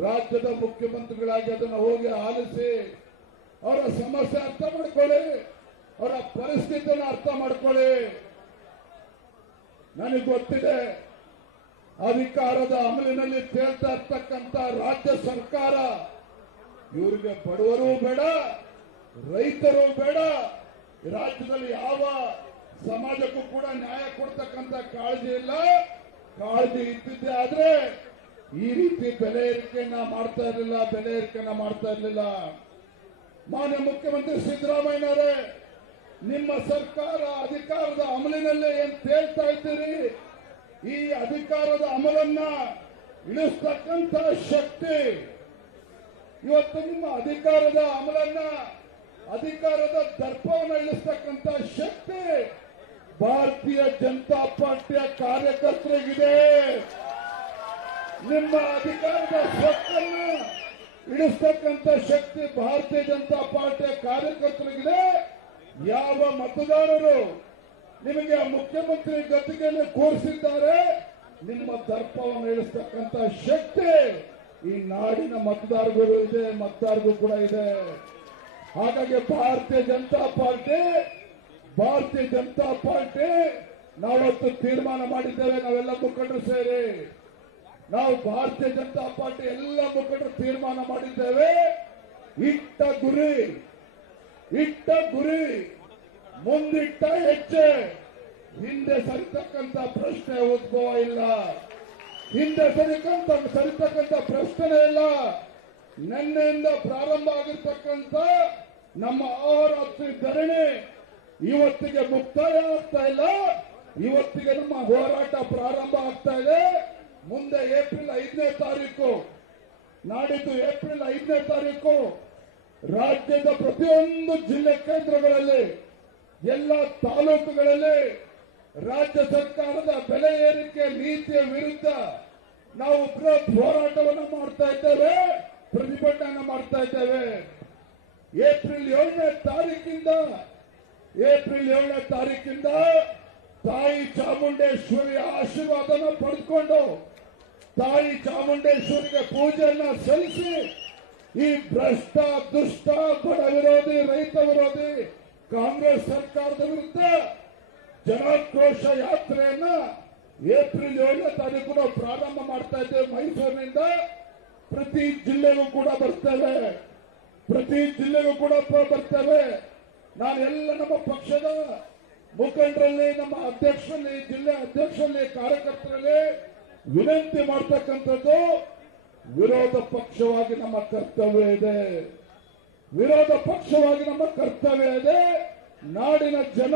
ರಾಜ್ಯದ ಮುಖ್ಯಮಂತ್ರಿಗಳಾಗಿ ಅದನ್ನು ಹೋಗಿ ಆಲಿಸಿ ಅವರ ಸಮಸ್ಯೆ ಅರ್ಥ ಮಾಡ್ಕೊಳ್ಳಿ, ಅವರ ಪರಿಸ್ಥಿತಿಯನ್ನು ಅರ್ಥ ಮಾಡ್ಕೊಳ್ಳಿ. ನನಗೆ ಗೊತ್ತಿದೆ, ಅಧಿಕಾರದ ಅಮಲಿನಲ್ಲಿ ತೇಲ್ತಾ ಇರ್ತಕ್ಕಂಥ ರಾಜ್ಯ ಸರ್ಕಾರ ಇವರಿಗೆ ಬಡವರು ಬೇಡ, ರೈತರು ಬೇಡ, ರಾಜ್ಯದಲ್ಲಿ ಯಾವ ಸಮಾಜಕ್ಕೂ ಕೂಡ ನ್ಯಾಯ ಕೊಡ್ತಕ್ಕಂಥ ಕಾಳಜಿ ಇಲ್ಲ. ಕಾಳಜಿ ಇದ್ದಿದ್ದೆ ಆದ್ರೆ ಈ ರೀತಿ ಬೆಲೆ ಏರಿಕೆಯನ್ನ ಮಾಡ್ತಾ ಇರಲಿಲ್ಲ. ಮಾನ್ಯ ಮುಖ್ಯಮಂತ್ರಿ ಸಿದ್ದರಾಮಯ್ಯನವರೇ, ನಿಮ್ಮ ಸರ್ಕಾರ ಅಧಿಕಾರದ ಅಮಲಿನಲ್ಲೇ ಏನ್ ತೇಲ್ತಾ ಇದ್ದೀರಿ, ಈ ಅಧಿಕಾರದ ಅಮಲನ್ನ ಇಳಿಸ್ತಕ್ಕಂಥ ಶಕ್ತಿ ಇವತ್ತು ನಿಮ್ಮ ಅಧಿಕಾರದ ಅಮಲನ್ನ ಅಧಿಕಾರದ ದರ್ಪವನ್ನು ಇಳಿಸ್ತಕ್ಕಂಥ ಶಕ್ತಿ ಭಾರತೀಯ ಜನತಾ ಪಾರ್ಟಿಯ ಕಾರ್ಯಕರ್ತರಿಗಿದೆ. ನಿಮ್ಮ ಅಧಿಕಾರದ ಸ್ವತ್ತನ್ನು ಇಳಿಸ್ತಕ್ಕಂಥ ಶಕ್ತಿ ಭಾರತೀಯ ಜನತಾ ಪಾರ್ಟಿಯ ಕಾರ್ಯಕರ್ತರಿಗಿದೆ. ಯಾವ ಮತದಾರರು ನಿಮಗೆ ಮುಖ್ಯಮಂತ್ರಿ ಗದ್ದಿಗೆಯಲ್ಲಿ ಕೂರಿಸಿದ್ದಾರೆ, ನಿಮ್ಮ ದರ್ಪವನ್ನು ಇಳಿಸ್ತಕ್ಕಂಥ ಶಕ್ತಿ ಈ ನಾಡಿನ ಮತದಾರರಿಗೂ ಇದೆ, ಮತದಾರರಿಗೂ ಕೂಡ ಇದೆ. ಹಾಗಾಗಿ ಭಾರತೀಯ ಜನತಾ ಪಾರ್ಟಿ ನಾವತ್ತು ತೀರ್ಮಾನ ಮಾಡಿದ್ದೇವೆ. ನಾವೆಲ್ಲ ಮುಖಂಡರು ಸೇರಿ ನಾವು ಭಾರತೀಯ ಜನತಾ ಪಾರ್ಟಿ ಎಲ್ಲ ಮುಖಂಡರು ತೀರ್ಮಾನ ಮಾಡಿದ್ದೇವೆ. ಇಟ್ಟ ಗುರಿ ಮುಂದಿಟ್ಟ ಹೆಜ್ಜೆ ಹಿಂದೆ ಸರಿತಕ್ಕಂಥ ಪ್ರಶ್ನೆ ಉದ್ಭವ ಇಲ್ಲ. ಹಿಂದೆ ಸರಿತಕ್ಕಂಥ ಪ್ರಶ್ನೆ ಇಲ್ಲ. ನಿನ್ನೆಯಿಂದ ಪ್ರಾರಂಭ ಆಗಿರ್ತಕ್ಕಂಥ ನಮ್ಮ ಅಹೋರಾತ್ರಿ ಧರಣಿ ಇವತ್ತಿಗೆ ಮುಕ್ತಾಯ ಆಗ್ತಾ ಇಲ್ಲ. ಇವತ್ತಿಗೆ ನಮ್ಮ ಹೋರಾಟ ಪ್ರಾರಂಭ ಆಗ್ತಾ ಇದೆ. ಮುಂದೆ ಏಪ್ರಿಲ್ 5ನೇ ತಾರೀಕು, ನಾಡಿದ್ದು ಏಪ್ರಿಲ್ 5ನೇ ತಾರೀಕು ರಾಜ್ಯದ ಪ್ರತಿಯೊಂದು ಜಿಲ್ಲೆ ಕೇಂದ್ರಗಳಲ್ಲಿ, ಎಲ್ಲ ತಾಲೂಕುಗಳಲ್ಲಿ ರಾಜ್ಯ ಸರ್ಕಾರದ ಬೆಲೆ ಏರಿಕೆ ನೀತಿಯ ವಿರುದ್ಧ ನಾವು ಬೃಹತ್ ಹೋರಾಟವನ್ನು ಮಾಡ್ತಾ ಇದ್ದೇವೆ, ಪ್ರತಿಭಟನೆ ಮಾಡ್ತಾ ಇದ್ದೇವೆ. ಏಪ್ರಿಲ್ 7ನೇ ತಾರೀಕಿಂದ ತಾಯಿ ಚಾಮುಂಡೇಶ್ವರಿಯ ಆಶೀರ್ವಾದನ ಪಡೆದುಕೊಂಡು ತಾಯಿ ಚಾಮುಂಡೇಶ್ವರಿಗೆ ಪೂಜೆಯನ್ನ ಸಲ್ಲಿಸಿ ಈ ಭ್ರಷ್ಟ, ದುಷ್ಟ, ಬಡ ವಿರೋಧಿ, ರೈತ ವಿರೋಧಿ ಕಾಂಗ್ರೆಸ್ ಸರ್ಕಾರದ ವಿರುದ್ಧ ಜನಾಕ್ರೋಶ ಯಾತ್ರೆಯನ್ನ ಏಪ್ರಿಲ್ 7ನೇ ತಾರೀಕು ನಾವು ಪ್ರಾರಂಭ ಮಾಡ್ತಾ ಇದ್ದೇವೆ. ಮೈಸೂರಿನಿಂದ ಪ್ರತಿ ಜಿಲ್ಲೆಗೂ ಕೂಡ ಬರ್ತೇವೆ. ನಾನು ಎಲ್ಲ ನಮ್ಮ ಪಕ್ಷದ ಮುಖಂಡರಲ್ಲಿ, ನಮ್ಮ ಅಧ್ಯಕ್ಷರಲ್ಲಿ, ಜಿಲ್ಲೆ ಅಧ್ಯಕ್ಷರಲ್ಲಿ, ಕಾರ್ಯಕರ್ತರಲ್ಲಿ ವಿನಂತಿ ಮಾಡ್ತಕ್ಕಂಥದ್ದು, ವಿರೋಧ ಪಕ್ಷವಾಗಿ ನಮ್ಮ ಕರ್ತವ್ಯ ಇದೆ. ನಾಡಿನ ಜನ,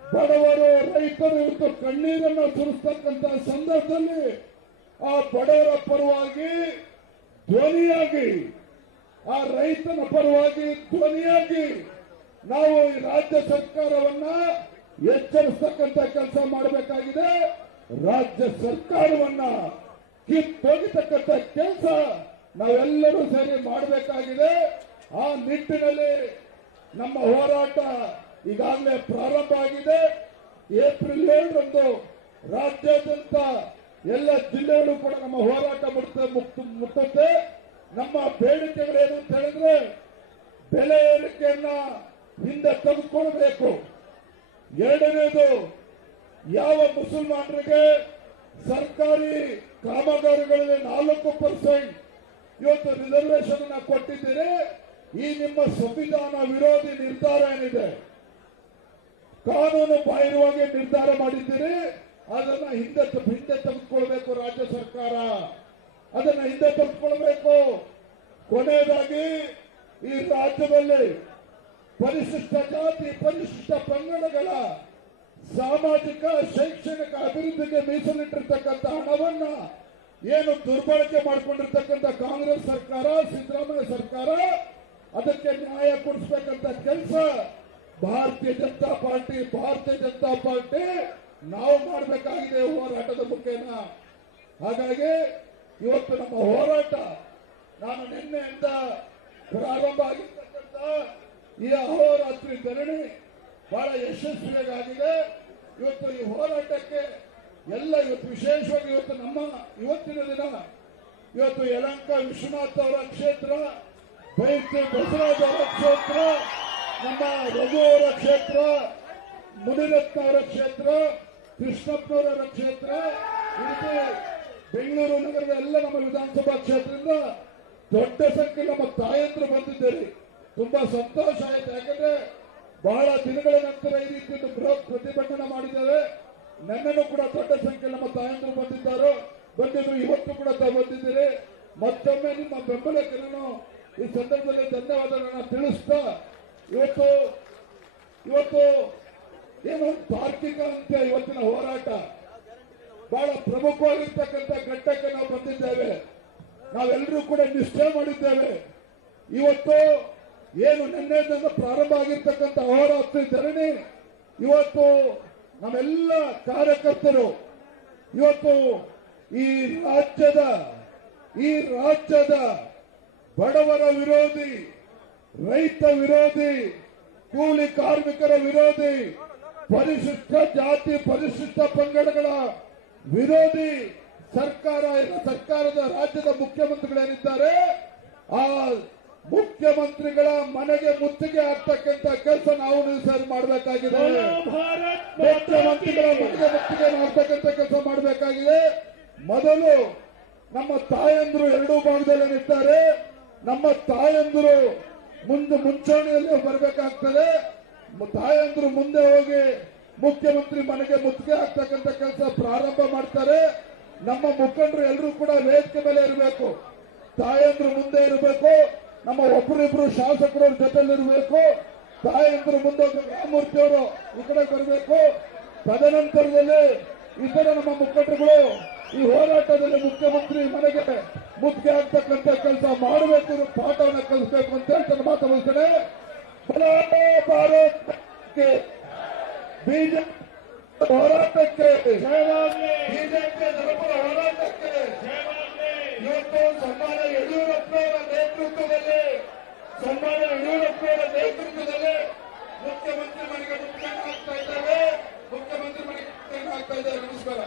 ಬಡವರು, ರೈತರು ಇವತ್ತು ಕಣ್ಣೀರನ್ನು ಸುರಿಸ್ತಕ್ಕಂಥ ಸಂದರ್ಭದಲ್ಲಿ ಆ ಬಡವರ ಪರವಾಗಿ ಧ್ವನಿಯಾಗಿ, ಆ ರೈತನ ಪರವಾಗಿ ಧ್ವನಿಯಾಗಿ ನಾವು ಈ ರಾಜ್ಯ ಸರ್ಕಾರವನ್ನ ಎಚ್ಚರಿಸತಕ್ಕಂಥ ಕೆಲಸ ಮಾಡಬೇಕಾಗಿದೆ. ರಾಜ್ಯ ಸರ್ಕಾರವನ್ನ ಕಿತ್ತೊಗಿತಕ್ಕಂಥ ಕೆಲಸ ನಾವೆಲ್ಲರೂ ಸೇರಿ ಮಾಡಬೇಕಾಗಿದೆ. ಆ ನಿಟ್ಟಿನಲ್ಲಿ ನಮ್ಮ ಹೋರಾಟ ಈಗಾಗಲೇ ಪ್ರಾರಂಭ ಆಗಿದೆ. ಏಪ್ರಿಲ್ 7ರಂದು ರಾಜ್ಯಾದ್ಯಂತ ಎಲ್ಲ ಜಿಲ್ಲೆಗಳು ಕೂಡ ನಮ್ಮ ಹೋರಾಟ ಮುಟ್ಟುತ್ತೆ. ನಮ್ಮ ಬೇಡಿಕೆಗಳೇನು ಅಂತ ಹೇಳಿದ್ರೆ, ಬೆಲೆ ಏರಿಕೆಯನ್ನ ಹಿಂದೆ ತೆಗೆದುಕೊಳ್ಬೇಕು. ಎರಡನೇದು, ಯಾವ ಮುಸಲ್ಮಾನರಿಗೆ ಸರ್ಕಾರಿ ಕಾಮಗಾರಿಗಳಲ್ಲಿ 4% ಇವತ್ತು ರಿಸರ್ವೇಶನ್ ಅನ್ನ ಕೊಟ್ಟಿದ್ದೀರಿ, ಈ ನಿಮ್ಮ ಸಂವಿಧಾನ ವಿರೋಧಿ ನಿರ್ಧಾರ ಏನಿದೆ, ಕಾನೂನು ಬಾಹಿರವಾಗಿ ನಿರ್ಧಾರ ಮಾಡಿದ್ದೀರಿ, ಅದನ್ನ ಹಿಂದೆ ತೆಗೆದುಕೊಳ್ಬೇಕು. ರಾಜ್ಯ ಸರ್ಕಾರ ಅದನ್ನ ಹಿಂದೆ ತೆಗೆದುಕೊಳ್ಬೇಕು. ಕೊನೆಯದಾಗಿ, ಈ ರಾಜ್ಯದಲ್ಲಿ ಪರಿಶಿಷ್ಟ ಜಾತಿ, ಪರಿಶಿಷ್ಟ ಪಂಗಡಗಳ ಸಾಮಾಜಿಕ, ಶೈಕ್ಷಣಿಕ ಅಭಿವೃದ್ಧಿಗೆ ಮೀಸಲಿಟ್ಟಿರ್ತಕ್ಕಂಥ ಹಣವನ್ನ ಏನು ದುರ್ಬಳಕೆ ಮಾಡಿಕೊಂಡಿರ್ತಕ್ಕಂಥ ಕಾಂಗ್ರೆಸ್ ಸರ್ಕಾರ, ಸಿದ್ದರಾಮಯ್ಯ ಸರ್ಕಾರ, ಅದಕ್ಕೆ ನ್ಯಾಯ ಕೊಡಿಸಬೇಕಂತ ಕೆಲಸ ಭಾರತೀಯ ಜನತಾ ಪಾರ್ಟಿ ನಾವು ಮಾಡಬೇಕಾಗಿದೆ ಹೋರಾಟದ ಮುಖೇನ. ಹಾಗಾಗಿ ಇವತ್ತು ನಮ್ಮ ಹೋರಾಟ, ನಾನು ನಿನ್ನೆಯಿಂದ ಪ್ರಾರಂಭ ಆಗಿರ್ತಕ್ಕಂಥ ಈ ಅಹೋರಾತ್ರಿ ಧರಣಿ ಬಹಳ ಯಶಸ್ವಿಯಾಗಿದೆ. ಇವತ್ತು ಈ ಹೋರಾಟಕ್ಕೆ ಎಲ್ಲ ವಿಶೇಷವಾಗಿ ಇವತ್ತಿನ ದಿನ ಯಲಹಂಕ ವಿಶ್ವನಾಥ್ ಅವರ ಕ್ಷೇತ್ರ, ಬೈರ್ತಿ ಬಸವರಾಜ್ ಅವರ ಕ್ಷೇತ್ರ, ನಮ್ಮ ರಘು ಅವರ ಕ್ಷೇತ್ರ, ಮುನಿರತ್ನ ಅವರ ಕ್ಷೇತ್ರ, ಕೃಷ್ಣಪ್ಪನವರ ಕ್ಷೇತ್ರ, ಇದು ಬೆಂಗಳೂರು ನಗರದ ಎಲ್ಲ ನಮ್ಮ ವಿಧಾನಸಭಾ ಕ್ಷೇತ್ರದಿಂದ ದೊಡ್ಡ ಸಂಖ್ಯೆಯಲ್ಲಿ ನಮ್ಮ ತಾಯಂದ್ರು ಬಂದಿದ್ದೀರಿ. ತುಂಬಾ ಸಂತೋಷ ಆಯಿತು. ಯಾಕಂದ್ರೆ ಬಹಳ ದಿನಗಳ ನಂತರ ಈ ರೀತಿ ಬೃಹತ್ ಪ್ರತಿಭಟನೆ ಮಾಡಿದ್ದೇವೆ. ನನ್ನನ್ನು ಕೂಡ ದೊಡ್ಡ ಸಂಖ್ಯೆಯಲ್ಲಿ ನಮ್ಮ ತಾಯಂದ್ರು ಬಂದಿದ್ರು. ಇವತ್ತು ಕೂಡ ಬಂದಿದ್ದೀರಿ. ಮತ್ತೊಮ್ಮೆ ನಿಮ್ಮ ಬೆಂಬಲಕ್ಕೆ ನಾನು ಈ ಸಂದರ್ಭದಲ್ಲಿ ಧನ್ಯವಾದಗಳನ್ನು ತಿಳಿಸ್ತಾ, ಇವತ್ತು ಏನು ತಾರ್ಕಿಕ ಅಂತ್ಯ ಇವತ್ತಿನ ಹೋರಾಟ. ಬಹಳ ಪ್ರಮುಖವಾಗಿರ್ತಕ್ಕಂಥ ಘಟ್ಟಕ್ಕೆ ನಾವು ಬಂದಿದ್ದೇವೆ. ನಾವೆಲ್ಲರೂ ಕೂಡ ನಿಷ್ಠೆ ಮಾಡಿದ್ದೇವೆ. ಇವತ್ತು ಏನು ನಿನ್ನೆಯಿಂದ ಪ್ರಾರಂಭ ಆಗಿರ್ತಕ್ಕಂಥ ಅಹೋರಾತ್ರಿ ಧರಣಿ, ಇವತ್ತು ನಮ್ಮೆಲ್ಲ ಕಾರ್ಯಕರ್ತರು ಇವತ್ತು ಈ ರಾಜ್ಯದ ಬಡವರ ವಿರೋಧಿ, ರೈತ ವಿರೋಧಿ, ಕೂಲಿ ಕಾರ್ಮಿಕರ ವಿರೋಧಿ, ಪರಿಶಿಷ್ಟ ಜಾತಿ ಪರಿಶಿಷ್ಟ ಪಂಗಡಗಳ ವಿರೋಧಿ ಸರ್ಕಾರದ ರಾಜ್ಯದ ಮುಖ್ಯಮಂತ್ರಿಗಳೇನಿದ್ದಾರೆ ಆ ಮುಖ್ಯಮಂತ್ರಿಗಳ ಮನೆಗೆ ಮುತ್ತಿಗೆ ಹಾಕ್ತಕ್ಕಂಥ ಕೆಲಸ ನಾವು ಸರಿ ಮಾಡಬೇಕಾಗಿದೆ. ಮುಖ್ಯಮಂತ್ರಿಗಳ ಮನೆಗೆ ಮುತ್ತಿಗೆ ಹಾಕ್ತಕ್ಕಂಥ ಕೆಲಸ ಮಾಡಬೇಕಾಗಿದೆ. ಮೊದಲು ನಮ್ಮ ತಾಯಂದ್ರು ಎರಡೂ ಭಾಗದಲ್ಲಿದ್ದಾರೆ. ನಮ್ಮ ತಾಯಂದ್ರು ಮುಂಚೂಣಿಯಲ್ಲಿ ಬರಬೇಕಾಗ್ತದೆ. ತಾಯಂದ್ರು ಮುಂದೆ ಹೋಗಿ ಮುಖ್ಯಮಂತ್ರಿ ಮನೆಗೆ ಮುತ್ತಿಗೆ ಹಾಕ್ತಕ್ಕಂಥ ಕೆಲಸ ಪ್ರಾರಂಭ ಮಾಡ್ತಾರೆ. ನಮ್ಮ ಮುಖಂಡರು ಎಲ್ಲರೂ ಕೂಡ ವೇದಿಕೆ ಮೇಲೆ ಇರಬೇಕು. ತಾಯಂದ್ರು ಮುಂದೆ ಇರಬೇಕು. ನಮ್ಮ ಒಬ್ಬರಿಬ್ರು ಶಾಸಕರು ಜೊತೆಲಿರಬೇಕು. ತಾಯಂದ್ರು ಮುಂದೆ ರಾಮಮೂರ್ತಿಯವರು ಈ ಕಡೆ ಬರಬೇಕು. ತದನಂತರದಲ್ಲಿ ಇತರ ನಮ್ಮ ಮುಖಂಡರುಗಳು ಈ ಹೋರಾಟದಲ್ಲಿ ಮುಖ್ಯಮಂತ್ರಿ ಮನೆಗೆ ಮುತ್ತಿಗೆ ಹಾಕ್ತಕ್ಕಂಥ ಕೆಲಸ ಮಾಡಬೇಕು, ಪಾಠವನ್ನು ಕಲಿಸಬೇಕು ಅಂತ ಹೇಳಿ ನನ್ನ ಮಾತು ಮುಗಿಸ್ತೇನೆ. ಭಾರತಕ್ಕೆ ಬಿಜೆಪಿ ಹೋರಾಟಕ್ಕೆ ಬಿಜೆಪಿ ಜನಪರ ಹೋರಾಟಕ್ಕೆ ಇವತ್ತು ಸನ್ಮಾನ್ಯ ಯಡಿಯೂರಪ್ಪನವರ ನೇತೃತ್ವದಲ್ಲಿ ಮುಖ್ಯಮಂತ್ರಿ ಮನೆಗೆ ಮುತ್ತಿಗೆ ಹಾಕ್ತಾ ಇದ್ದಾರೆ. ನಮಸ್ಕಾರ.